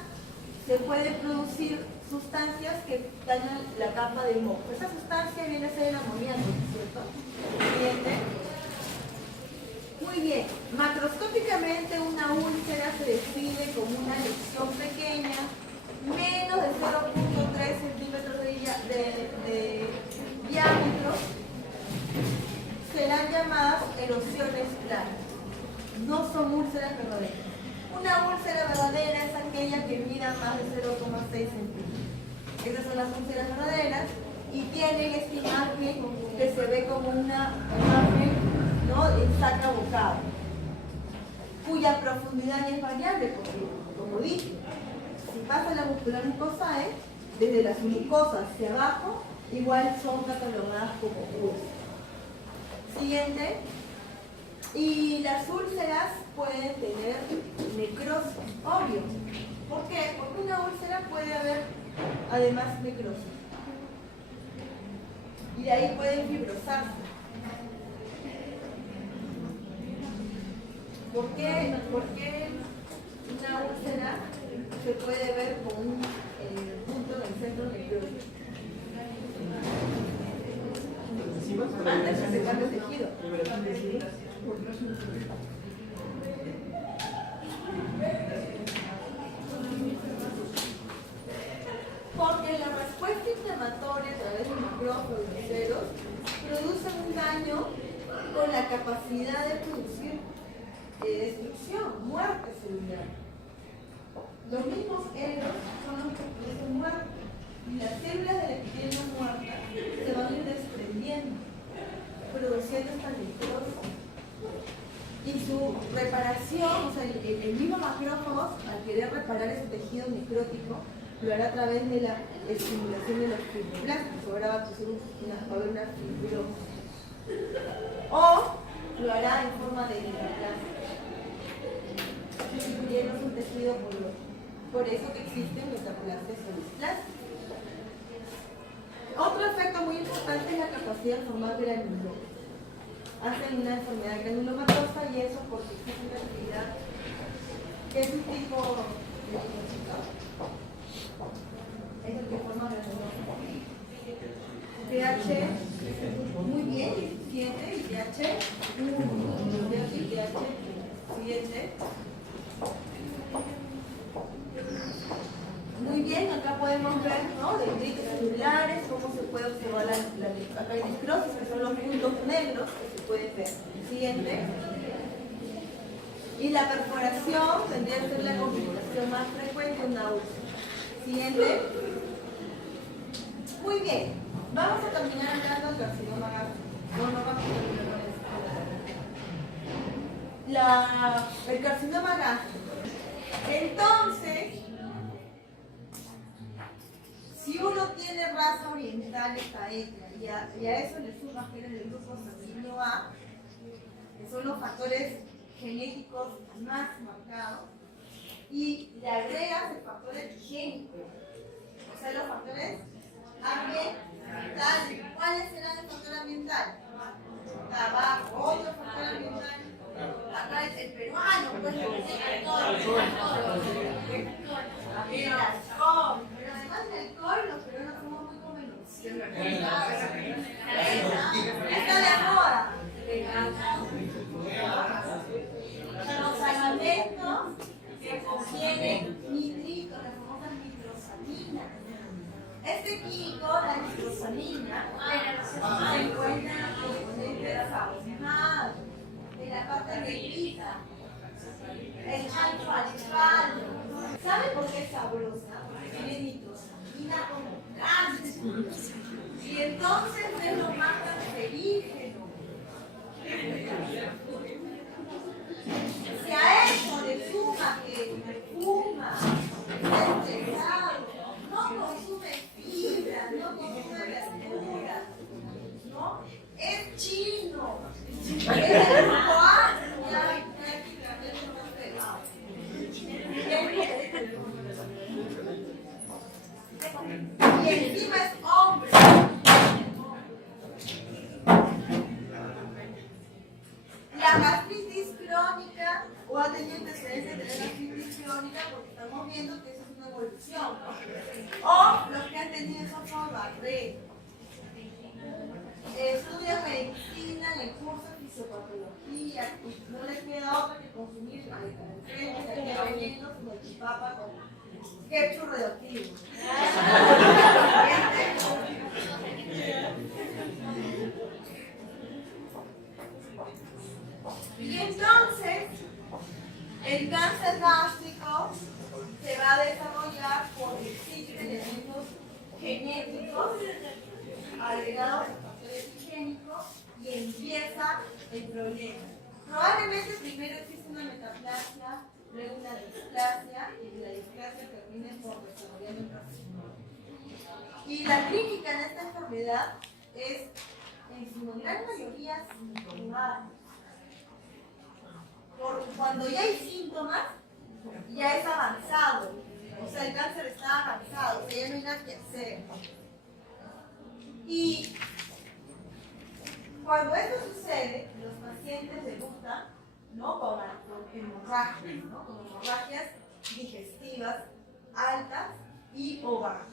se puede producir sustancias que dañan la capa de moco. Esa sustancia viene a ser el amoníaco, ¿cierto? Siguiente. Muy bien. Macroscópicamente una úlcera se define como una lesión pequeña, menos de 0.3 centímetros de diámetro. Serán llamadas erosiones planas. No son úlceras verdaderas. Una úlcera verdadera es aquella que mida más de 0,6 centímetros. Esas son las úlceras verdaderas y tienen esta imagen que se ve como una imagen, ¿no?, en sacabocado, cuya profundidad es variable, porque, como dije, si pasa la muscular mucosae, desde las mucosas hacia abajo, igual son catalogadas como úlceras. Siguiente. Y las úlceras pueden tener necrosis, obvio. ¿Por qué? Porque una úlcera puede haber además necrosis. Y de ahí pueden fibrosarse. ¿Por qué una úlcera se puede ver con un punto en el centro necrótico? Antes de secar el tejido. Porque la respuesta inflamatoria a través de macrófagos y ceros produce un daño con la capacidad de producir destrucción, muerte celular. Los mismos eros son los que producen muerte y las células del epitelio muerta se van a ir desprendiendo, produciendo esta necrosis. Y su reparación, o sea, el mismo macrófago, al querer reparar ese tejido necrótico, lo hará a través de la estimulación de los fibroblastos. Ahora va a haber una fibrosis. O lo hará en forma de neoplasia, sustituyendo un tejido por otro. Por eso que existen metaplasias o displasias. Otro efecto muy importante es la capacidad de formar granulomas. Hacen una enfermedad granulomatosa y eso porque existe una actividad que es un tipo de linfocitos. Es el que forma granulomas. pH, muy bien, siguiente, y pH, siguiente. Muy bien, acá podemos ver, ¿no?, dendritos celulares, cómo se puede observar acá hay necrosis, que son los puntos negros que se pueden ver. Siguiente. Y la perforación tendría que ser la complicación más frecuente de una úlcera. Siguiente. Muy bien. Vamos a terminar hablando del carcinoma gástrico. No vamos a terminar con el carcinoma gástrico. Entonces, si uno tiene raza oriental esta etnia y a eso le sumas que eres del grupo sanguíneo A, que son los factores genéticos más marcados, y le agregas el factor epigénico, o sea, los factores ambientales. ¿Cuáles serán el factor ambiental? Tabaco, otro factor ambiental. Acá es el peruano, pues el alcohol. El alcohol. Pero además del alcohol, los peruanos somos muy convencidos. Está de moda. Los alimentos que contienen nitritos, las famosas nitrosaminas. Este químico, la nitrosamina, se encuentra en los componentes saunados, en la parte negrita, el chancho alfano. ¿Sabe por qué es sabrosa? Porque tiene nitrosamina como cáncer. Y entonces es lo más cancerígeno. Si a eso le suma que fuma, está estresado, no consume fibra, no consume verduras, ¿no? Es chino, es el cuarto, ya prácticamente no pegado. Y encima es hombre. La gastritis crónica, o ha tenido antecedentes de tener gastritis crónica, porque estamos viendo que eso es una evolución, ¿no? O los que han tenido esofagorrea. Estudia medicina en el curso de fisiopatología, y no le queda otra que consumir frente de aquí relleno como el chipapa con ketchup radioactivo. Y entonces, el cáncer gástrico se va a desarrollar porque existen elementos genéticos agregados al factor epigénico y empieza el problema. Probablemente primero existe una metaplasia, luego una displasia, y la displasia termine por desarrollar el carcinoma. Y la clínica en esta enfermedad es, en su gran mayoría, sintomática. Porque cuando ya hay síntomas, ya es avanzado. O sea, el cáncer está avanzado, o sea, ya no hay nada que hacer. Y cuando esto sucede, los pacientes debutan, ¿no? con hemorragias, ¿no? Con hemorragias digestivas altas y o bajas.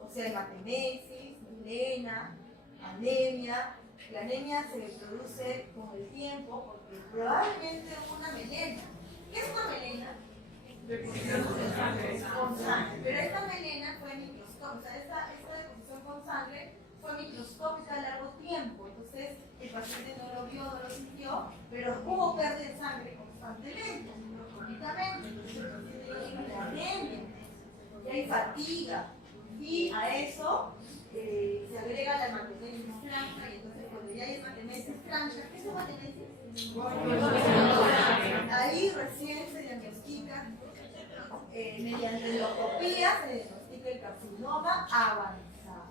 O sea, hematemesis, milena, anemia. La anemia se produce con el tiempo porque probablemente hubo una melena. ¿Qué es una melena? Con sangre. Pero esta melena fue microscópica. O sea, esta deposición con sangre fue microscópica a largo tiempo. Entonces, el paciente no lo vio, no lo sintió, pero hubo pérdida de sangre constantemente, microscópicamente. Entonces, el paciente tiene anemia, y hay fatiga. Y a eso se agrega la hematemesis franca, y entonces cuando ya hay hematemesis franca, ¿qué es hematemesis? Ahí recién se diagnostica, mediante endoscopía, se diagnostica el carcinoma avanzado.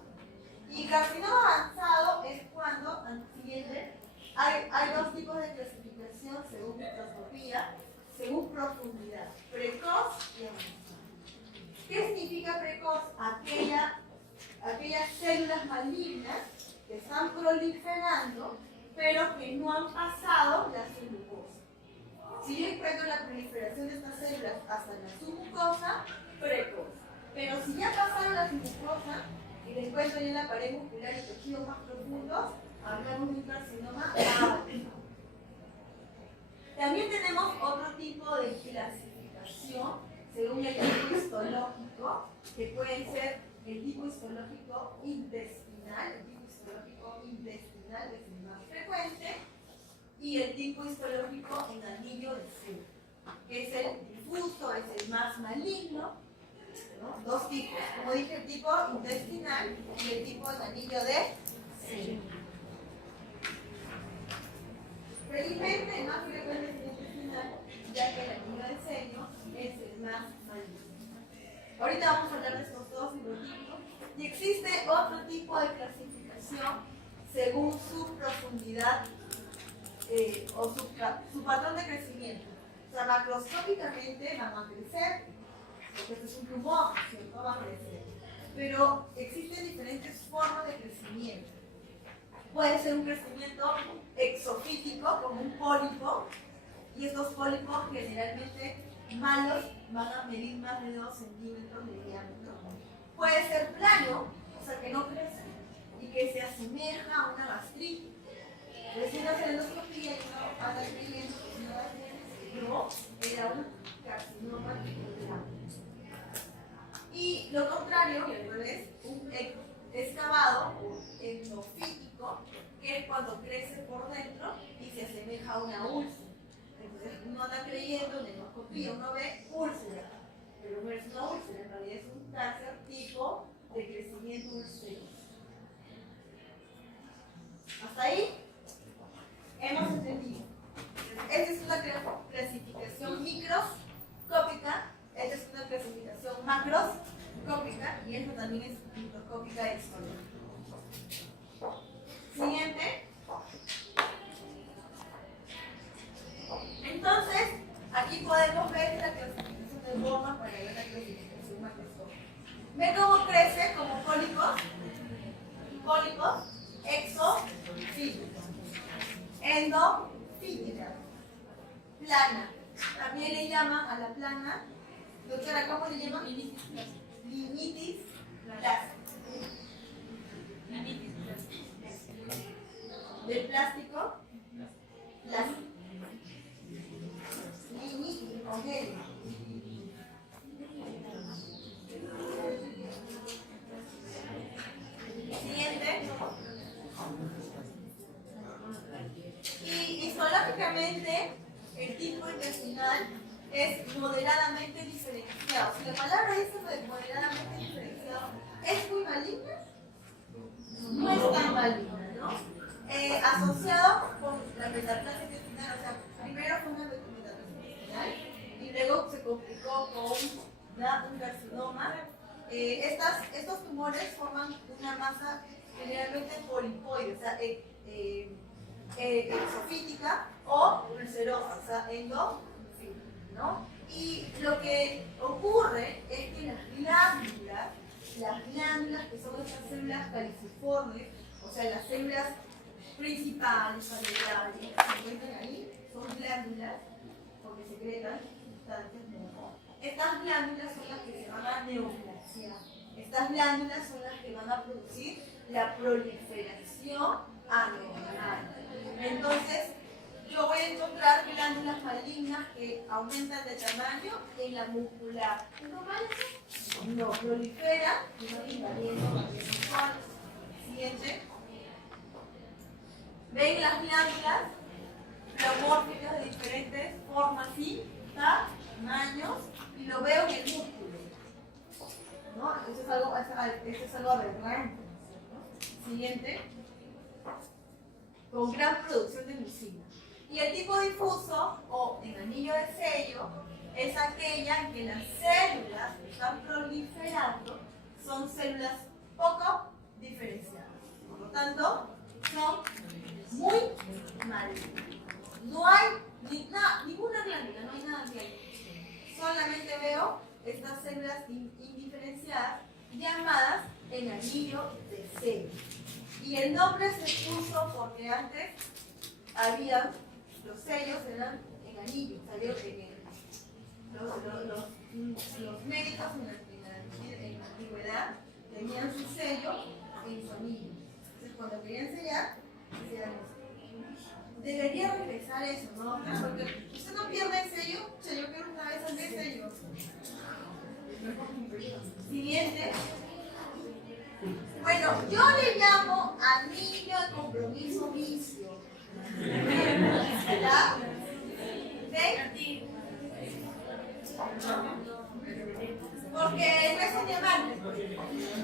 Y carcinoma avanzado es cuando, siguiente, hay dos tipos de clasificación según microscopía, según profundidad, precoz y avanzado. ¿Qué significa precoz? Aquellas células malignas que están proliferando, pero que no han pasado la submucosa. Si yo encuentro la proliferación de estas células hasta la submucosa, precoz. Pero si ya pasaron la submucosa y la encuentro ya en la pared muscular y tejidos más profundos, hablamos de un carcinoma avanzado. También tenemos otro tipo de clasificación según el tipo histológico, que puede ser el tipo histológico intestinal, el tipo histológico intestinal es el más frecuente, y el tipo histológico en anillo de seno, que es el difuso, es el más maligno, ¿no? Dos tipos, como dije, el tipo intestinal y el tipo en anillo de seno. Felizmente el más frecuente es el intestinal, ya que el anillo de seno es el más maligno. Ahorita vamos a hablar de estos dos fenotipos. Y existe otro tipo de clasificación según su profundidad o su patrón de crecimiento. O sea, macroscópicamente van a crecer, porque esto es un tumor, ¿cierto? Va a crecer. Pero existen diferentes formas de crecimiento. Puede ser un crecimiento exofítico, como un pólipo, y estos pólipos generalmente malos van a medir más de 2 centímetros de diámetro. Puede ser plano, o sea que no crece, y que se asemeja a una gastritis. Recién hace la endoscopía y uno anda creyendo que no va a tener, no, era un carcinoma plano. Y lo contrario, al revés, un excavado o endofítico, que es cuando crece por dentro y se asemeja a una úlcera. Entonces uno anda creyendo en endoscopía, uno ve úlcera, pero no es una úlcera, en realidad es un cáncer tipo de crecimiento ulceroso. ¿Hasta ahí? Hemos entendido. Esta es una clasificación microscópica, esta es una clasificación macroscópica y esta también es microscópica exterior. Siguiente. Entonces, aquí podemos ver la clasificación de formas para ver la clasificación macroscópica. ¿Ven cómo crece como pólipos? Pólipos exofíticos. Endofítica. Plana. También le llaman a la plana, doctora, ¿cómo le llaman? Linitis plástica. Del plástico, plástico. Linitis, ok. Siguiente. Y histológicamente, el tipo intestinal es moderadamente diferenciado. Si la palabra dice moderadamente diferenciado, ¿es muy maligna? No es tan maligna, ¿no? Asociado con la metaplasia intestinal, o sea, primero fue una metaplasia intestinal y luego se complicó con un carcinoma. Estos tumores forman una masa generalmente polipoide, o sea, exofítica o ulcerosa, o sea, endofítica, ¿no? Y lo que ocurre es que las glándulas que son estas células caliciformes, o sea, las células principales, familiares, que se encuentran ahí, son glándulas, porque secretan sustancias neurales. Estas glándulas son las que se van a neoplasiar. Estas glándulas son las que van a producir la proliferación anormal. Entonces, yo voy a encontrar glándulas malignas que aumentan de tamaño en la muscular. ¿Es normal eso? No, prolifera y no invadiendo. Siguiente. ¿Ven las glándulas pleomórficas de diferentes formas y tamaños? Y lo veo en el músculo, ¿no? Eso es algo aberrante, ¿no? Siguiente. Con gran producción de mucina. Y el tipo difuso, o en anillo de sello, es aquella en que las células que están proliferando son células poco diferenciadas. Por lo tanto, son muy malignas. No hay ninguna glándula, no hay nada que solamente veo estas células indiferenciadas llamadas en anillo de sello. Y el nombre se puso porque antes los sellos eran en anillo, los médicos en la antigüedad tenían su sello en su anillo. Entonces cuando querían sellar, hacían eso. Debería regresar eso, ¿no? Porque usted no pierde el sello, yo pierdo una vez al mes sello. Siguiente. Bueno, yo le llamo anillo de compromiso vicio. ¿Verdad? ¿Ven? Porque no es un diamante.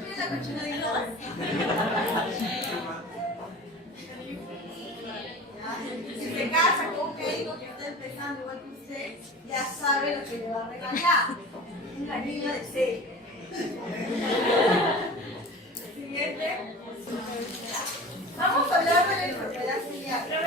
Mira la cochina de nada. Si se casa con un médico que está empezando igual que usted, ya sabe lo que le va a regalar. Un anillo de sello. Siguiente. Vamos a hablar de la enfermedad celiaca.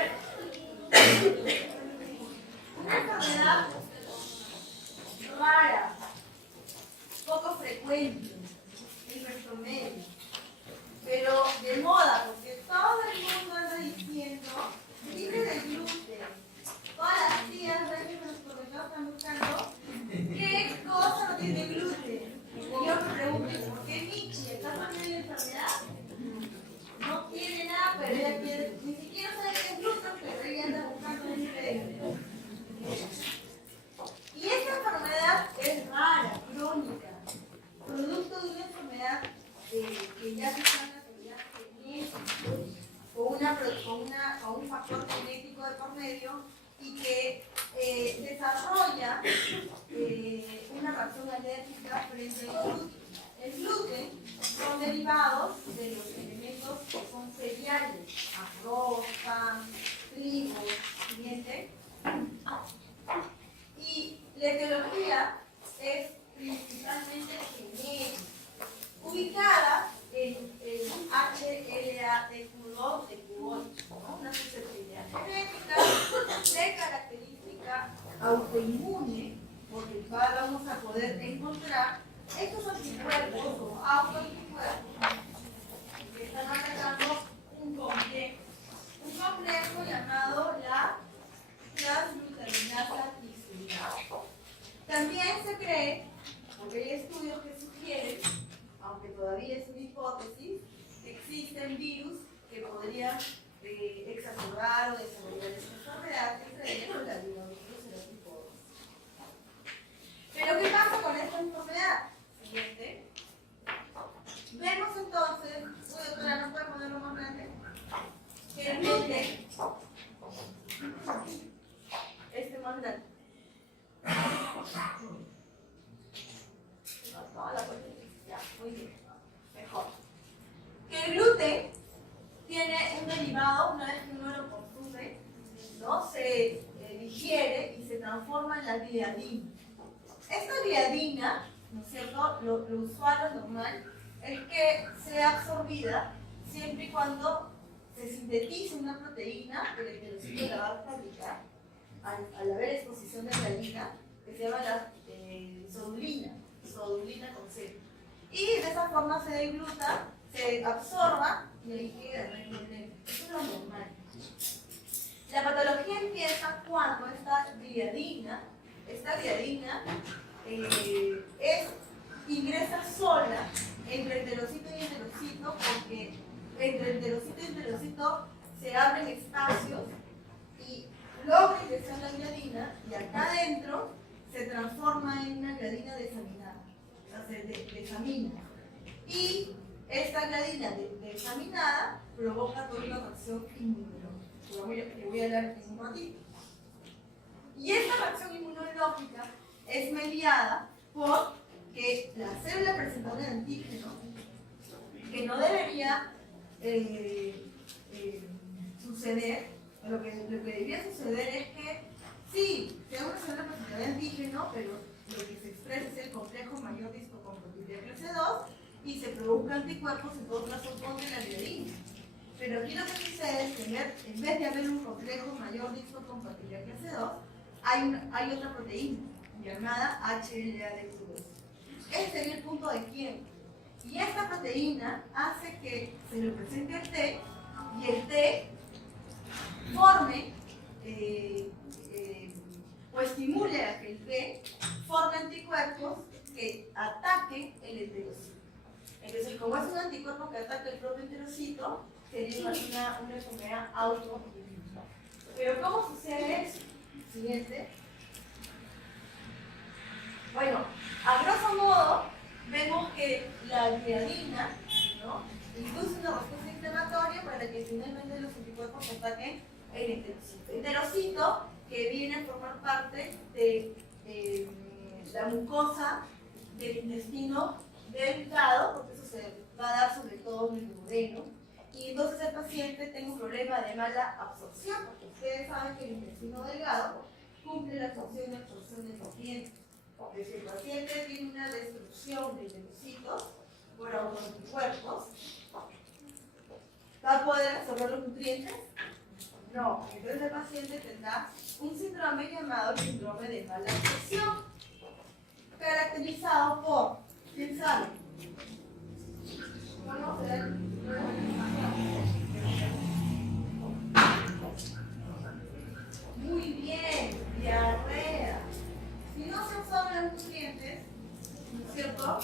alérgico de por medio y que desarrolla una reacción alérgica frente al gluten. El gluten son derivados de los elementos que son cereales, arroz, pan, trigo, siguiente. Y la etiología es principalmente genética, ubicada en el HLA-TQ2 de Q8, ¿no? Una susceptibilidad genética de característica autoinmune, por el cual vamos a poder encontrar estos anticuerpos o autoanticuerpos que están atacando un complejo llamado la transglutaminasa trisulfidasa. También se cree, porque hay estudios que sugieren, aunque todavía es una hipótesis, que existen virus que podrían exacerbar o desarrollar esta enfermedad, entre ellos la adenovirus serotipo 2. Pero ¿qué pasa con esta enfermedad? Siguiente. Vemos entonces, doctora, ¿no puede ponerlo más grande? Que el gluten, más grande. No, la ya, muy bien, mejor. Que el gluten tiene un derivado, una vez que uno lo consume, ¿no? Se digiere y se transforma en la gliadina. Esta gliadina, ¿no es cierto? Lo usual, lo normal, es que sea absorbida siempre y cuando se sintetice una proteína que el heterocisto la va a fabricar al haber exposición de gliadina, que se llama la sodulina con C. Y de esa forma se degluta, se absorba y ahí queda el gluten. Eso es lo normal. La patología empieza cuando esta gliadina ingresa sola entre enterocito y enterocito, porque entre enterocito y enterocito se abren espacios y logra ingresar la gliadina y acá adentro se transforma en una gliadina desaminada, o sea, desamina. Y esta gliadina desaminada provoca toda una reacción inmunológica, que voy a hablar en un ratito. Y esta reacción inmunológica es mediada por que la célula presentadora de antígeno, que no debería suceder, lo que debería suceder es que sí, sea una célula presentadora de antígeno, pero lo que se expresa es el complejo mayor discocompatibilidad clase 2 y se produzcan anticuerpos en todo caso contra la gliadina. Pero aquí lo que sucede es que en vez de haber un complejo mayor discocompatibilidad clase 2, hay otra proteína llamada HLA-TQ2. Este sería el punto de quiebre. Y esta proteína hace que se le presente el T y el T forme o estimule a que el T forme anticuerpos que ataquen el enterocito. Entonces, como es un anticuerpo que ataca el propio enterocito, sería una enfermedad autoinmune. Pero ¿cómo sucede eso? Siguiente. Bueno, a grosso modo, vemos que la gliadina, ¿no?, induce una respuesta inflamatoria para que finalmente los anticuerpos ataquen el enterocito. Enterocito que viene a formar parte de la mucosa del intestino delgado, porque eso se va a dar sobre todo en el duodeno, y entonces el paciente tiene un problema de mala absorción, porque ustedes saben que el intestino delgado cumple la función de absorción de nutrientes. Si el paciente tiene una destrucción de enterocitos por autoanticuerpos, ¿va a poder absorber los nutrientes? No, entonces el paciente tendrá un síndrome llamado síndrome de mala absorción, caracterizado por, ¿quién sabe? Vamos a ver. Muy bien, diarrea. Si no se absorben los nutrientes, ¿no es cierto?,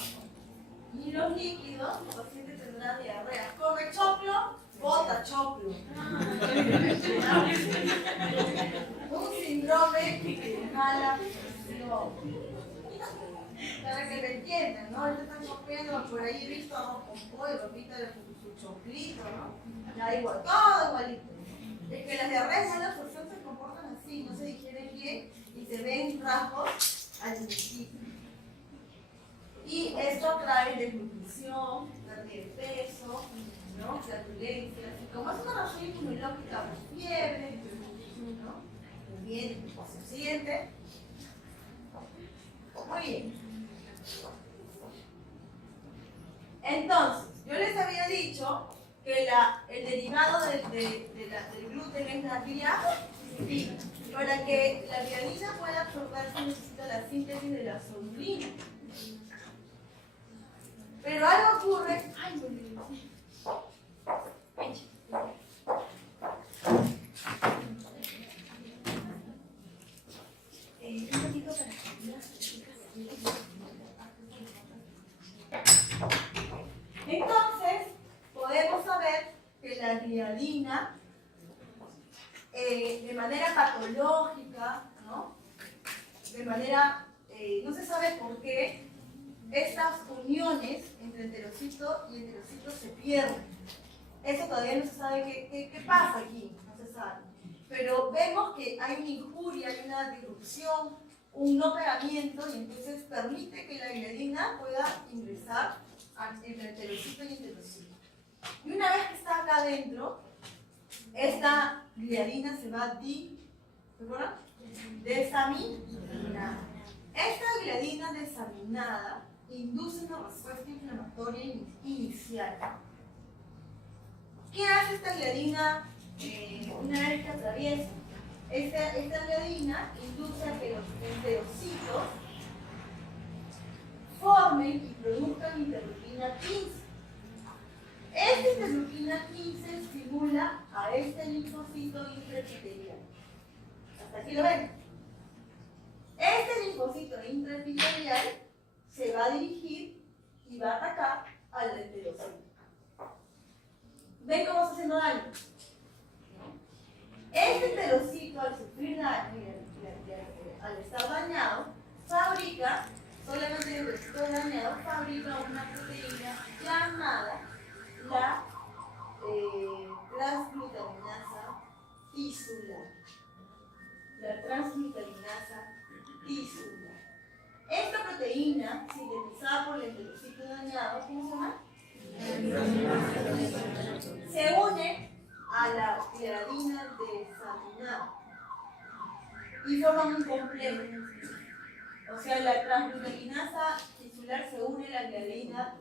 ni los líquidos, el paciente tendrá diarrea. Come choclo, bota choclo. Un síndrome de mala absorción. Para que lo entiendan, ¿no? Ahorita están comiendo, por ahí he visto arroz con pollo, ahorita su choclito, ¿no? Da igual, todo igualito. es que las diarreas de mala absorción se comportan así, no se digieren bien y se ven rasgos alimenticios. Y esto trae desnutrición, pérdida de peso, ¿no? Flatulencias. Y como es una razón inmunológica, pues fiebre, ¿no? Bien, siguiente. Muy bien. Entonces, yo les había dicho que el derivado del gluten es la gliadina. Para que la gliadina pueda absorberse necesita la síntesis de la sonulina. Pero algo ocurre. Ay, no, un poquito para entonces, podemos saber que la gliadina, de manera patológica, ¿no? De manera, no se sabe por qué, estas uniones entre enterocito y enterocito se pierden. Eso todavía no se sabe qué pasa aquí, no se sabe. Pero vemos que hay una injuria, hay una disrupción, un no pegamiento, y entonces permite que la gliadina pueda ingresar entre enterocito y enterocito. Y una vez que está acá adentro, esta gliadina se va desaminada. Esta gliadina desaminada induce una respuesta inflamatoria inicial. ¿Qué hace esta gliadina una vez que atraviesa? Esta gliadina induce a que los enterocitos formen y produzcan interleuquina 15. Esta interleuquina 15 estimula a este linfocito intraepitelial. ¿Hasta aquí lo ven? Este linfocito intraepitelial se va a dirigir y va a atacar al enterocito. ¿Ven cómo está haciendo daño? Este enterocito, al sufrir daño y al estar dañado, fabrica, solamente el enterocito dañado, fabrica una proteína llamada la transglutaminasa tisular. La transglutaminasa tisular. Esta proteína, sintetizada por el enterocito dañado, ¿cómo se llama? Se une a la gliadina desaminada y forman un complejo. O sea, la transglutaminasa tisular se une a la gliadina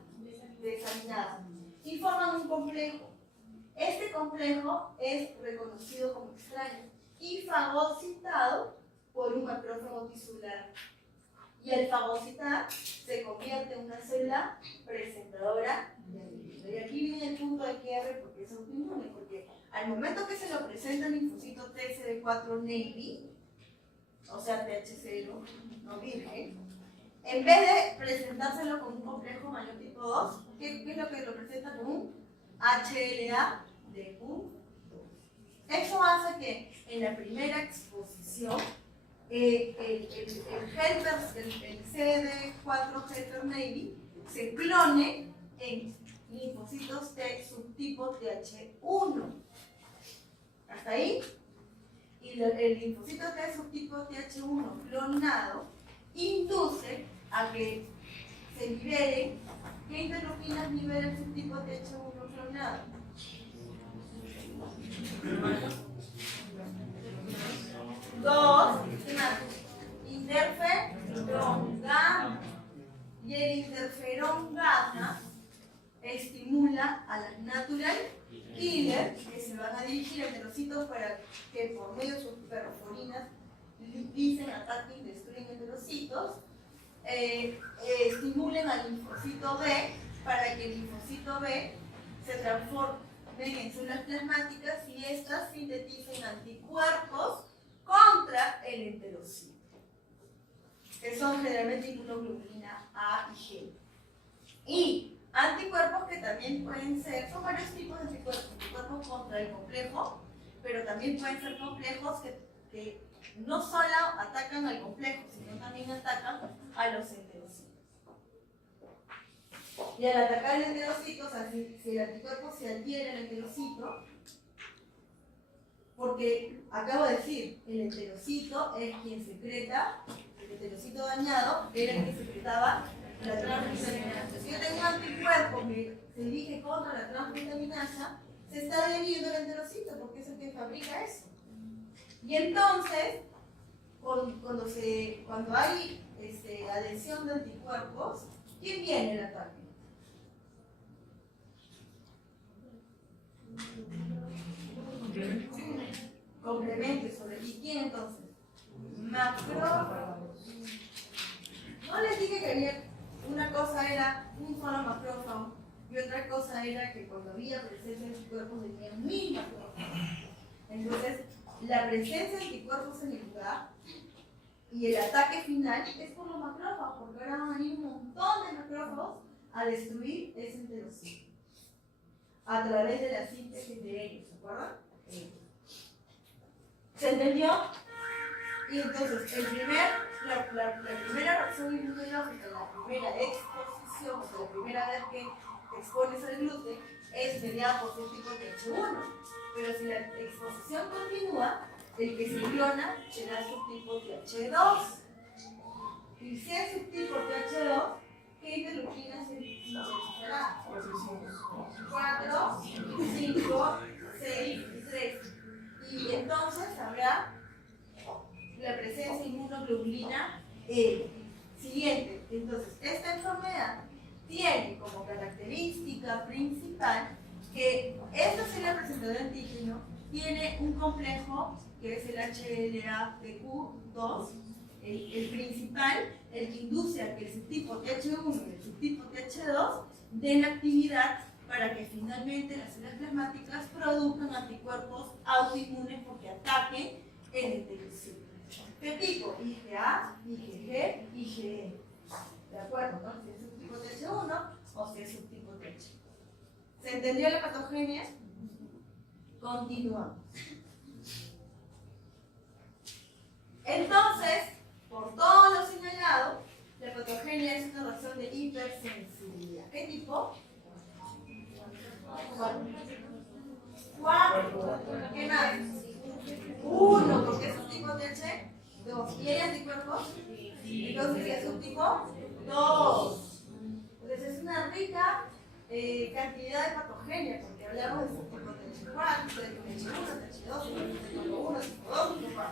desaminada y forman un complejo. Este complejo es reconocido como extraño y fagocitado por un macrófago tisular. Y al fagocitar se convierte en una célula presentadora de antígeno. Y aquí viene el punto de quiebre porque es autoinmune, porque al momento que se lo presenta el linfocito TCD4 Navy, o sea TH0, no virgen, en vez de presentárselo con un complejo mayor tipo 2, ¿qué es lo que lo presenta? Con un HLA de punto 2. Eso hace que en la primera exposición el CD4 helper Navy se clone en linfocitos T subtipo TH1. ¿Hasta ahí? Y el linfocito T subtipo TH1 clonado induce a que se liberen. ¿Qué interleuquinas libera el subtipo TH1 clonado? Dos, interferón gamma. Y el interferón gamma estimula a las natural killer que se van a dirigir a enterocitos para que por medio de sus perforines limpicen, ataquen y destruyen enterocitos. Estimulen al linfocito B para que el linfocito B se transforme en células plasmáticas y estas sinteticen anticuerpos contra el enterocito, que son generalmente inmunoglobulina A y G. Y anticuerpos que también pueden ser, son varios tipos de anticuerpos, anticuerpos contra el complejo, pero también pueden ser complejos que no solo atacan al complejo, sino también atacan a los enterocitos. Y al atacar el enterocito, o sea, si el anticuerpo se adhiere al enterocito, Porque acabo de decir, el enterocito es quien secreta, el enterocito dañado era el que secretaba la transglutaminasa. Si yo tengo un anticuerpo que se dirige contra la transglutaminasa, se está adheriendo al enterocito porque es el que fabrica eso. Y entonces, cuando hay adhesión de anticuerpos, ¿quién viene el ataque? Complemento sobre. ¿Y quién entonces? Macrófagos. No les dije que había una cosa era un solo macrófago y otra cosa era que cuando había presencia de anticuerpos venían 1000 macrófagos. Entonces, la presencia de anticuerpos en el lugar y el ataque final es por los macrófagos, porque ahora van a venir un montón de macrófagos a destruir ese enterocito a través de la síntesis de ellos, ¿se acuerdan? ¿Se entendió? Y entonces, la primera reacción inmunológica, la primera exposición, o sea, la primera vez que te expones al gluten, es mediada por subtipo TH1. Pero si la exposición continúa, el que se clona será subtipo TH2. Y si es subtipo TH2, ¿qué interleuquina se será? 4, 5, 6 y 3. Y entonces habrá la presencia de inmunoglobulina E. Siguiente, entonces, esta enfermedad tiene como característica principal que esta célula presentadora de antígeno tiene un complejo que es el HLA-TQ2, el principal, el que induce a que el subtipo TH1 y el subtipo TH2 den actividad para que finalmente las células plasmáticas produzcan anticuerpos autoinmunes porque ataquen el enterocito. ¿Qué tipo? IgA, IgG, IgE. ¿De acuerdo? ¿No? Si es subtipo TH1 o si es subtipo TH. ¿Se entendió la patogenia? Continuamos. Entonces, por todo lo señalado, la patogenia es una reacción de hipersensibilidad. ¿Qué tipo? 4. ¿Qué más? 1, porque es subtipo TH. 2. ¿Y hay anticuerpos? Entonces es subtipo 2. Entonces es una rica cantidad de patogenia, porque hablamos de subtipo TH4, TH1, TH2, TH1, TH2, TH4.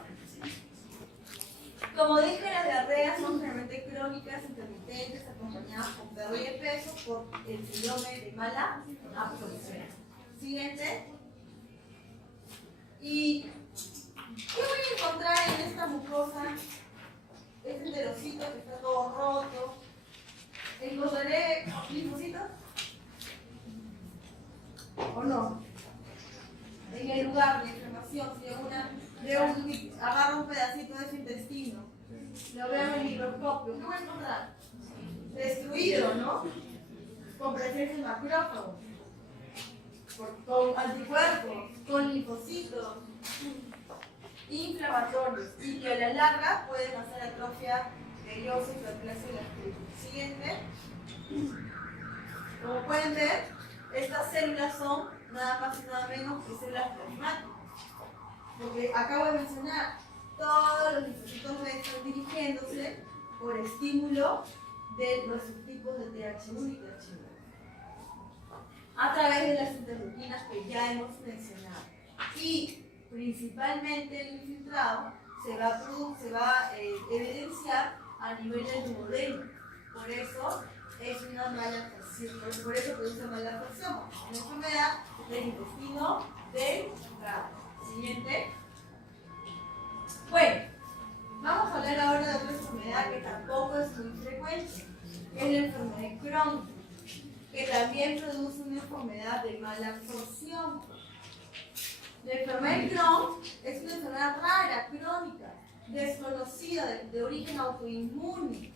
Como dije, las diarreas son generalmente crónicas, intermitentes, acompañadas con pérdida de peso por el síndrome de mala absorción. Siguiente. ¿Y qué voy a encontrar en esta mucosa? Este enterocito que está todo roto. ¿Encontraré linfocitos? ¿O no? En el lugar de inflamación, si agarro un pedacito de su intestino, lo veo en el microscopio, ¿qué voy a encontrar? Destruido, ¿no? Con presencia de macrófagos, con anticuerpos, con linfocitos inflamatorios y que a la larga pueden hacer atrofia vellosa, hiperplasia y gastritis. Siguiente. Como pueden ver, estas células son nada más y nada menos que células plasmáticas. Porque acabo de mencionar, todos los linfocitos B están dirigiéndose por estímulo de los subtipos de TH1 y TH2 a través de las interleuquinas que ya hemos mencionado. Y principalmente el infiltrado se va a evidenciar a nivel del duodeno. Por eso es una mala absorción, por eso produce mala absorción. Una enfermedad del intestino delgado. Siguiente. Bueno, vamos a hablar ahora de otra enfermedad que tampoco es muy frecuente, que es la enfermedad de Crohn, que también produce una enfermedad de mala absorción. La enfermedad de Crohn es una enfermedad rara, crónica, desconocida, de origen autoinmune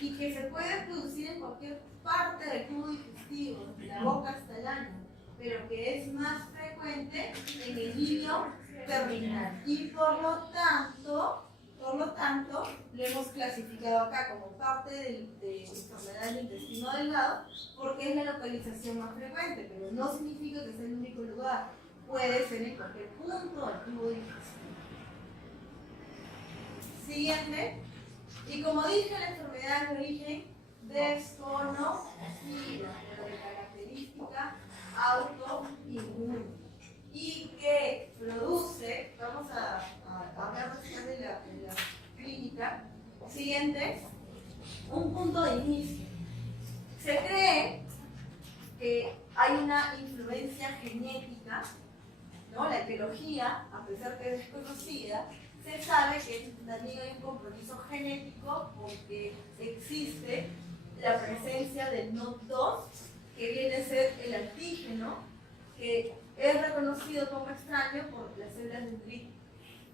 y que se puede producir en cualquier parte del tubo digestivo, desde la boca hasta el ano, pero que es más frecuente en el niño terminal. Y por lo tanto, lo hemos clasificado acá como parte de enfermedad del intestino delgado porque es la localización más frecuente, pero no significa que sea el único lugar. puede ser en cualquier punto del tubo digestivo. Siguiente. Y como dije, la enfermedad es de origen desconocida, pero de característica autoinmune. Y que produce, vamos a hablar después de la clínica. Siguiente, un punto de inicio. Se cree que hay una influencia genética, ¿no? La etiología, a pesar que es desconocida, se sabe que también hay un compromiso genético porque existe la presencia del NOD2, que viene a ser el antígeno, que es reconocido como extraño por las células dendríticas.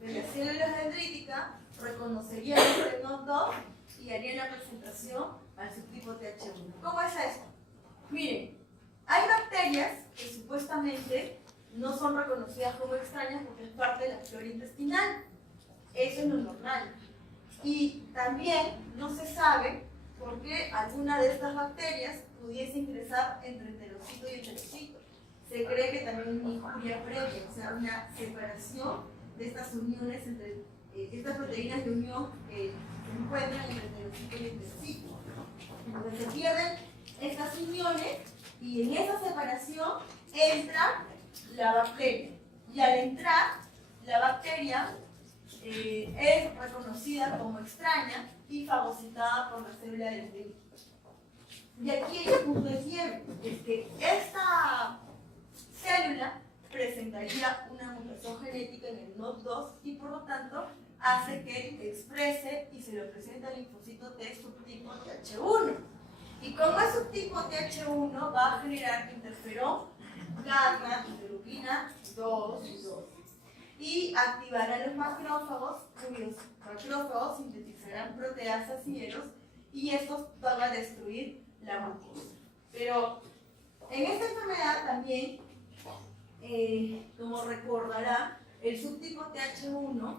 Las células dendríticas reconocerían este NOD2 y harían la presentación al subtipo TH1. ¿Cómo es esto? Miren, hay bacterias que supuestamente no son reconocidas como extrañas porque es parte de la flora intestinal. Eso es lo normal. Y también no se sabe por qué alguna de estas bacterias pudiese ingresar entre enterocito y enterocito. Se cree que también hay una injuria previa, o sea, una separación de estas uniones entre estas proteínas de unión que se encuentran entre enterocito y enterocito. Entonces se pierden estas uniones y en esa separación entra la bacteria. Y al entrar, la bacteria es reconocida como extraña y fagocitada por la célula dendrítica. Y aquí hay un punto de quiebre, es que esta célula presentaría una mutación genética en el NOD2 y por lo tanto hace que exprese y se lo presenta al linfocito T subtipo TH1. Y como es subtipo TH1 va a generar interferón, gamma, interleuquina 2 y 2. Y activará los macrófagos, cuyos macrófagos sintetizarán proteasas y eros, y estos van a destruir la mucosa. Pero en esta enfermedad también, como recordará, el subtipo TH1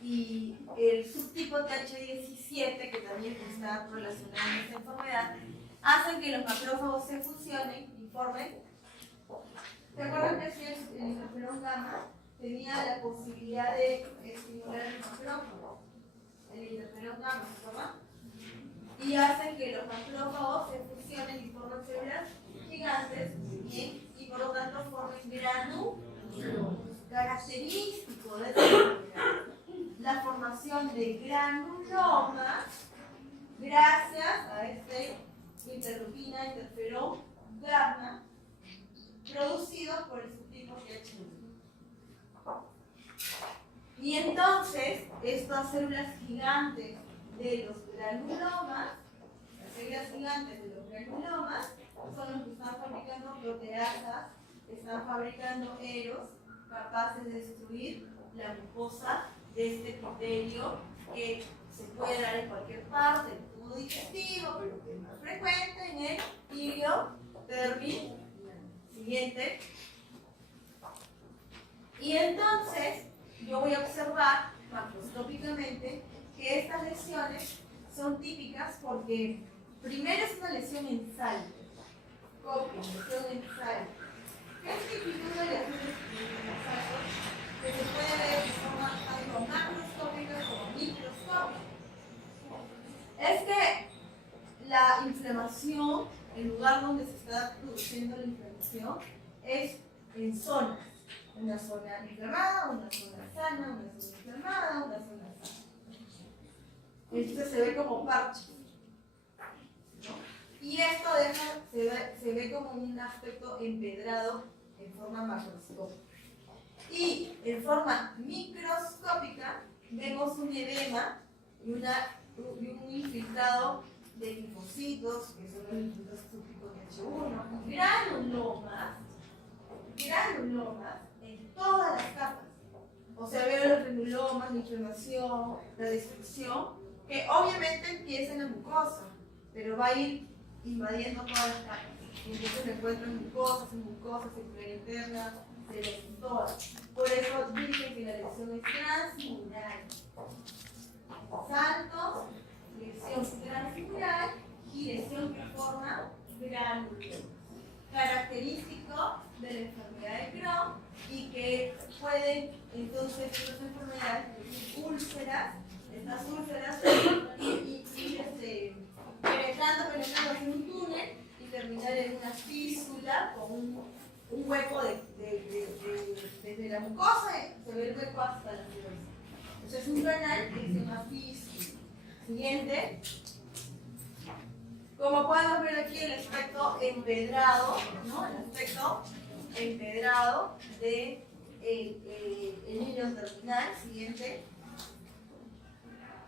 y el subtipo TH17, que también está relacionado con esta enfermedad, hacen que los macrófagos se fusionen y formen. ¿Se acuerdan que si el interferón gamma tenía la posibilidad de estimular el macrófago? El interferón gamma, ¿se acuerdan? Y hacen que los macrófagos se fusionen y formen células gigantes, ¿bien? Y por lo tanto formen granulos. Característico de esta enfermedad, la formación de granulomas gracias a este interleuquina, interferón gamma, producido por el subtipo TH1. Y entonces, estas células gigantes de los granulomas, las células gigantes de los granulomas, son los que están fabricando proteasas, están fabricando eros capaces de destruir la mucosa de este epitelio que se puede dar en cualquier parte del tubo digestivo, pero que es más frecuente en el ilio terminal. Siguiente. Y entonces yo voy a observar macroscópicamente que estas lesiones son típicas porque primero es una lesión en sal. Copia, lesión en sal. ¿Qué es típico de lesiones en sal? Que se puede ver de forma tanto macroscópica como microscópica. Es que la inflamación, el lugar donde se está produciendo la inflamación, es en zonas. Una zona inflamada, una zona sana, una zona inflamada, una zona sana. Entonces se ve como parches, ¿no? Y esto se ve como un aspecto empedrado en forma macroscópica. Y en forma microscópica vemos un edema y un infiltrado de linfocitos, que son los linfocitos típicos de H1, granulomas en todas las capas. O sea, veo los granulomas, la inflamación, la destrucción, que obviamente empieza en la mucosa, pero va a ir invadiendo todas las capas. Y entonces se encuentran mucosas, circularidad interna, en todas. Por eso dicen que la lesión es transmural. Saltos, lesión transmural y lesión que forma granulomas. Característico de la enfermedad de Crohn y pueden entonces estas enfermedades, úlceras, estas úlceras penetrando en un túnel y terminar en una fístula con un hueco desde la mucosa, se ve el hueco hasta la tiroides. Entonces es un canal que se llama fístula. Siguiente. Como podemos ver aquí el aspecto empedrado, ¿no? El aspecto empedrado de el hilo terminal. Siguiente.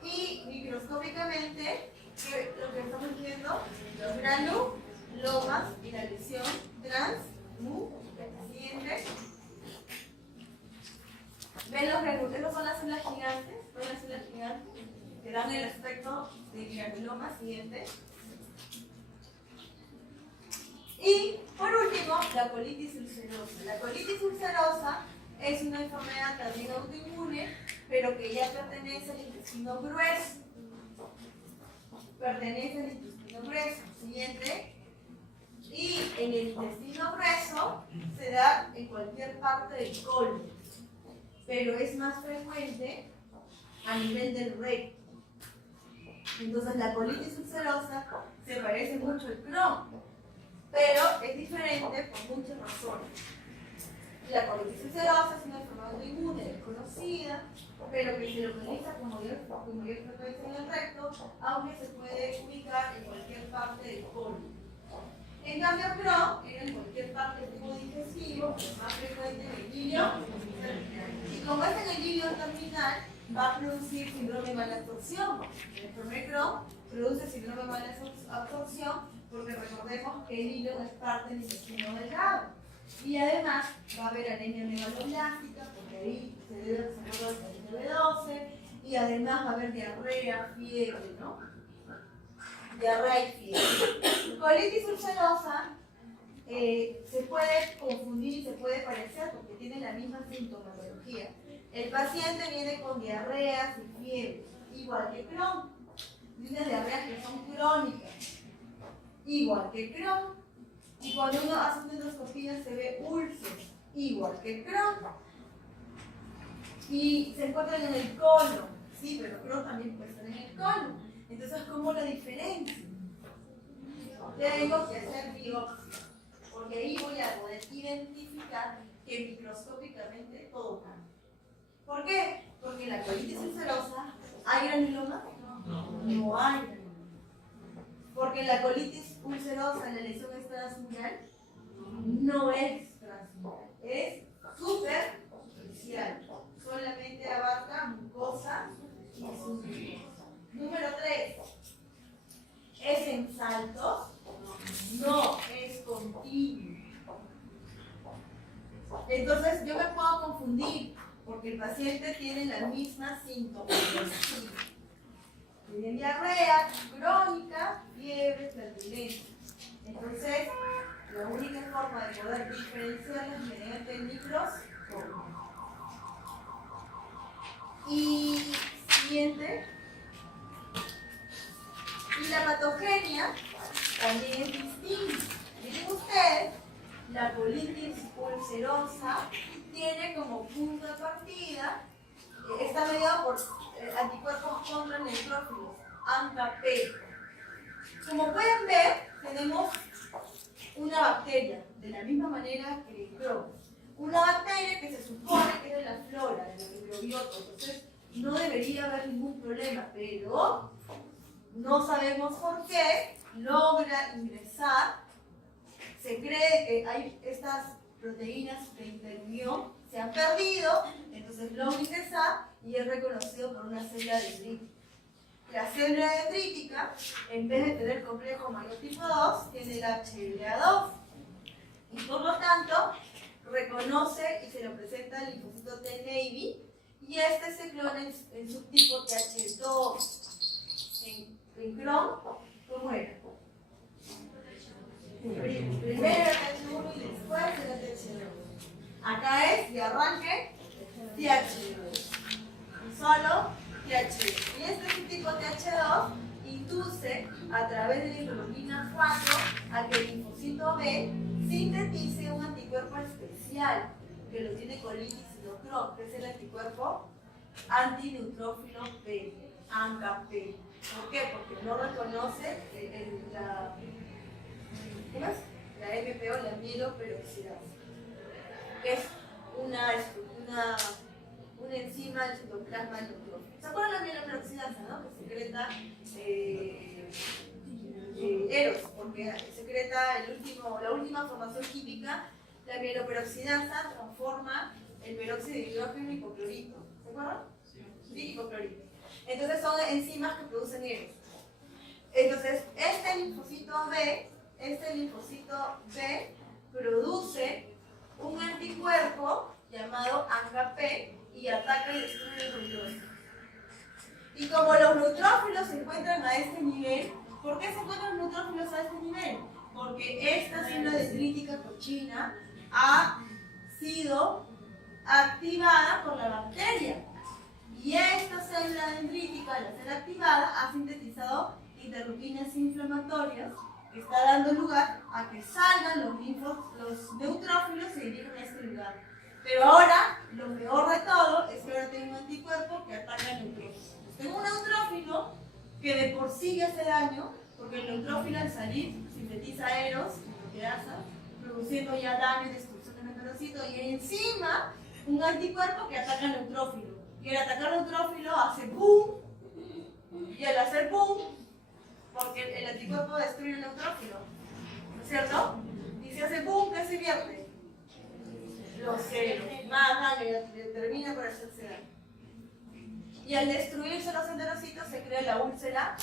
Y microscópicamente, lo que estamos viendo, los granulomas y la lesión transmural. Siguiente. ¿Ven los granulomas? Esas son las células gigantes. ¿Ven las células gigantes? Que dan el aspecto de granuloma. Siguiente. Y por último, la colitis ulcerosa. La colitis ulcerosa es una enfermedad también autoinmune, pero que ya pertenece al intestino grueso. Pertenece al intestino grueso. Siguiente. Y en el intestino grueso se da en cualquier parte del colon, pero es más frecuente a nivel del recto. Entonces la colitis ulcerosa se parece mucho al Crohn, pero es diferente por muchas razones. La colitis ulcerosa es una enfermedad autoinmune desconocida, pero que se localiza con mayor frecuencia en el recto, aunque se puede ubicar en cualquier parte del colon. En cambio, Crohn era en cualquier parte del tubo digestivo, es más frecuente en el hilo terminal. Y como es en el hilo terminal, va a producir síndrome de mala absorción. El enfermedad de Crohn produce síndrome de mala absorción porque recordemos que el hilo no es parte del intestino delgado. Y además va a haber anemia megaloblástica, porque ahí se debe desarrollar el vitamina B12, y además va a haber diarrea, fiebre, ¿no? Diarrea y fiebre. Colitis ulcerosa se puede confundir y se puede parecer porque tiene la misma sintomatología. El paciente viene con diarreas y fiebre, igual que Crohn. Tiene diarreas que son crónicas, igual que Crohn. Y cuando uno hace una endoscopía se ve úlceras, igual que Crohn. Y se encuentran en el colon, sí, pero Crohn también puede estar en el colon. Entonces, ¿cómo la diferencia? Tengo que hacer biopsia, porque ahí voy a poder identificar que microscópicamente todo cambia. ¿Por qué? Porque en la colitis ulcerosa, ¿hay granuloma? No hay granuloma. Porque en la colitis ulcerosa la lesión es transmural, no es transmural, es superficial, solamente abarca mucosa y submucosa. Número 3, es en saltos, no es continuo. Entonces yo me puedo confundir porque el paciente tiene la misma sintomatología. Tiene diarrea crónica, fiebre, flatulencia. Entonces, la única forma de poder diferenciarlas es mediante el microscopio. Y siguiente. Y la patogenia también es distinta. Miren ustedes, la colitis ulcerosa tiene como punto de partida, está mediado por anticuerpos contra neutrófilos, ANCA-P. Como pueden ver, tenemos una bacteria, de la misma manera que el Crohn. Una bacteria que se supone que es de la flora, de la microbiota, entonces no debería haber ningún problema, pero no sabemos por qué logra ingresar. Se cree que hay estas proteínas de interunión, se han perdido, entonces logra ingresar y es reconocido por una célula dendrítica. La célula dendrítica, en vez de tener complejo mayor tipo 2, tiene el HLA2 y por lo tanto reconoce y se lo presenta al linfocito T-Navy y este se clona en subtipo TH2. En Crohn, ¿cómo era? Primero era TH1 y después era TH2. Acá es de arranque TH2. Solo TH2. Y este subtipo TH2 induce a través de la interleuquina 4 a que el linfocito B sintetice un anticuerpo especial que lo tiene colitis sinotron, que es el anticuerpo antineutrófilo P, ANCA-P. ¿Por qué? Porque no reconoce la MPO, la mieloperoxidasa, que es una enzima del citoplasma del neutrófilo. ¿Se acuerdan de la mieloperoxidasa, no? Que secreta Eros, porque secreta la última formación química. La mieloperoxidasa transforma el peróxido de hidrógeno en hipoclorito. ¿Se acuerdan? Sí, hipoclorito. Entonces son enzimas que producen Eros. Entonces, este linfocito B produce un anticuerpo llamado ANCA-P y ataca y destruye los neutrófilos. Y como los neutrófilos se encuentran a este nivel, ¿por qué se encuentran los neutrófilos a este nivel? Porque esta célula dendrítica cochina ha sido activada por la bacteria. Y esta célula dendrítica, la célula activada, ha sintetizado interleuquinas inflamatorias que está dando lugar a que salgan los neutrófilos y se dirijan a este lugar. Pero ahora, lo peor de todo es que ahora tengo un anticuerpo que ataca el neutrófilo. Tengo un neutrófilo que de por sí ya hace daño, porque el neutrófilo al salir sintetiza Eros, produciendo ya daño y destrucción del metalocito, y encima un anticuerpo que ataca el neutrófilo. Y al atacar el neutrófilo hace boom, y al hacer boom, porque el anticuerpo destruye el neutrófilo, ¿no es cierto? Y si hace boom, ¿qué se vierte? Los ceros, más daño, y termina por hacerse daño. Y al destruirse los enterocitos se crea la úlcera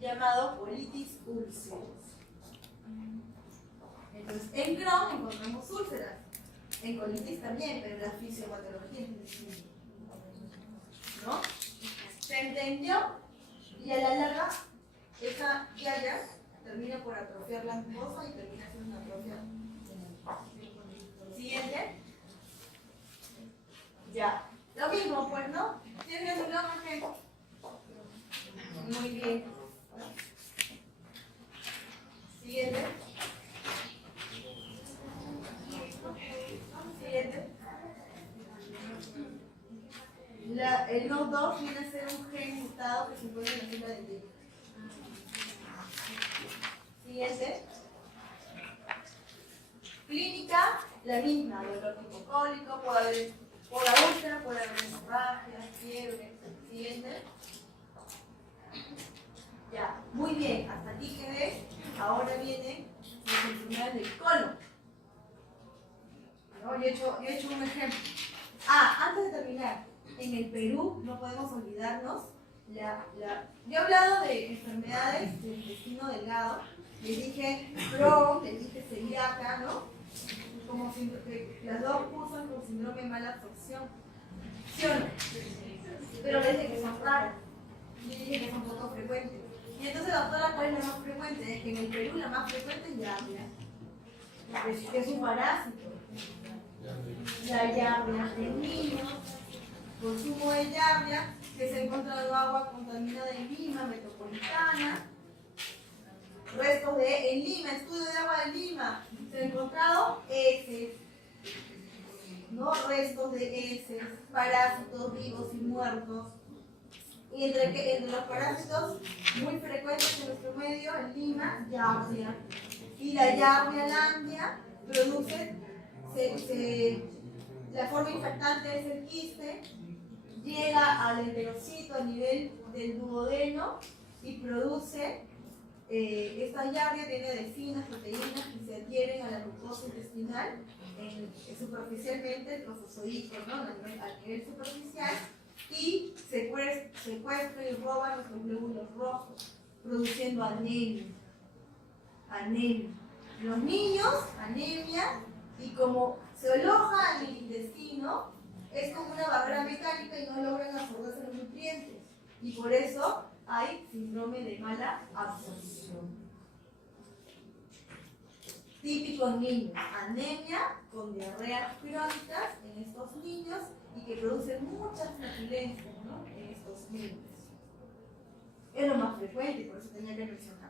llamado colitis ulcerosa. Entonces, en Crohn encontramos úlceras, en colitis también, pero en la fisiopatología es distinta. ¿No? ¿Se entendió? Y a la larga, esa yaya termina por atrofiar la mucosa y termina siendo una atrofia. Siguiente. Ya. Lo mismo, pues, ¿no? ¿Tienes un nombre? Muy bien. Siguiente. Siguiente. El NOD2 viene a ser un gen mutado que se encuentra en la célula dendrítica. Siguiente. Clínica, la misma, dolor hipocólico, puede haber por la úlcera, puede haber hemorragia, fiebre. Siguiente. Ya, muy bien, hasta aquí quedé. Ahora vienen las enfermedades del colon. ¿No? Yo he hecho un ejemplo. Antes de terminar, en el Perú no podemos olvidarnos yo he hablado de enfermedades del intestino delgado. Les dije Crohn, les dije celíaca, ¿no? Como las dos cursan con síndrome de mala absorción. ¿Sí o no? Pero les dije que son raras. Les dije que son poco frecuentes. Y entonces, doctora, ¿cuál es la más frecuente? Es que en el Perú la más frecuente es Yardia, que es un parásito. La Yardia en niños, consumo de Yardia, que se ha encontrado agua contaminada en Lima, metropolitana. Restos en Lima, estudio de agua de Lima, se han encontrado heces, ¿no? Restos de heces, parásitos vivos y muertos. Y entre los parásitos muy frecuentes en nuestro medio, en Lima, Yardia. Y la Yardia landia produce, la forma infectante es el quiste, llega al enterocito a nivel del duodeno y produce, esta Yardia tiene adhesinas, proteínas que se adhieren a la mucosa intestinal, superficialmente el trofozoito, ¿no? A nivel superficial, y secuestra y roba los glóbulos rojos, produciendo anemia. Los niños, anemia, y como se aloja en el intestino, es como una barrera mecánica y no logran absorberse los nutrientes. Y por eso hay síndrome de mala absorción. Típico en niños, anemia con diarreas crónicas en estos niños y que producen muchas flatulencias, ¿no? En estos niños. Es lo más frecuente, por eso tenía que mencionar.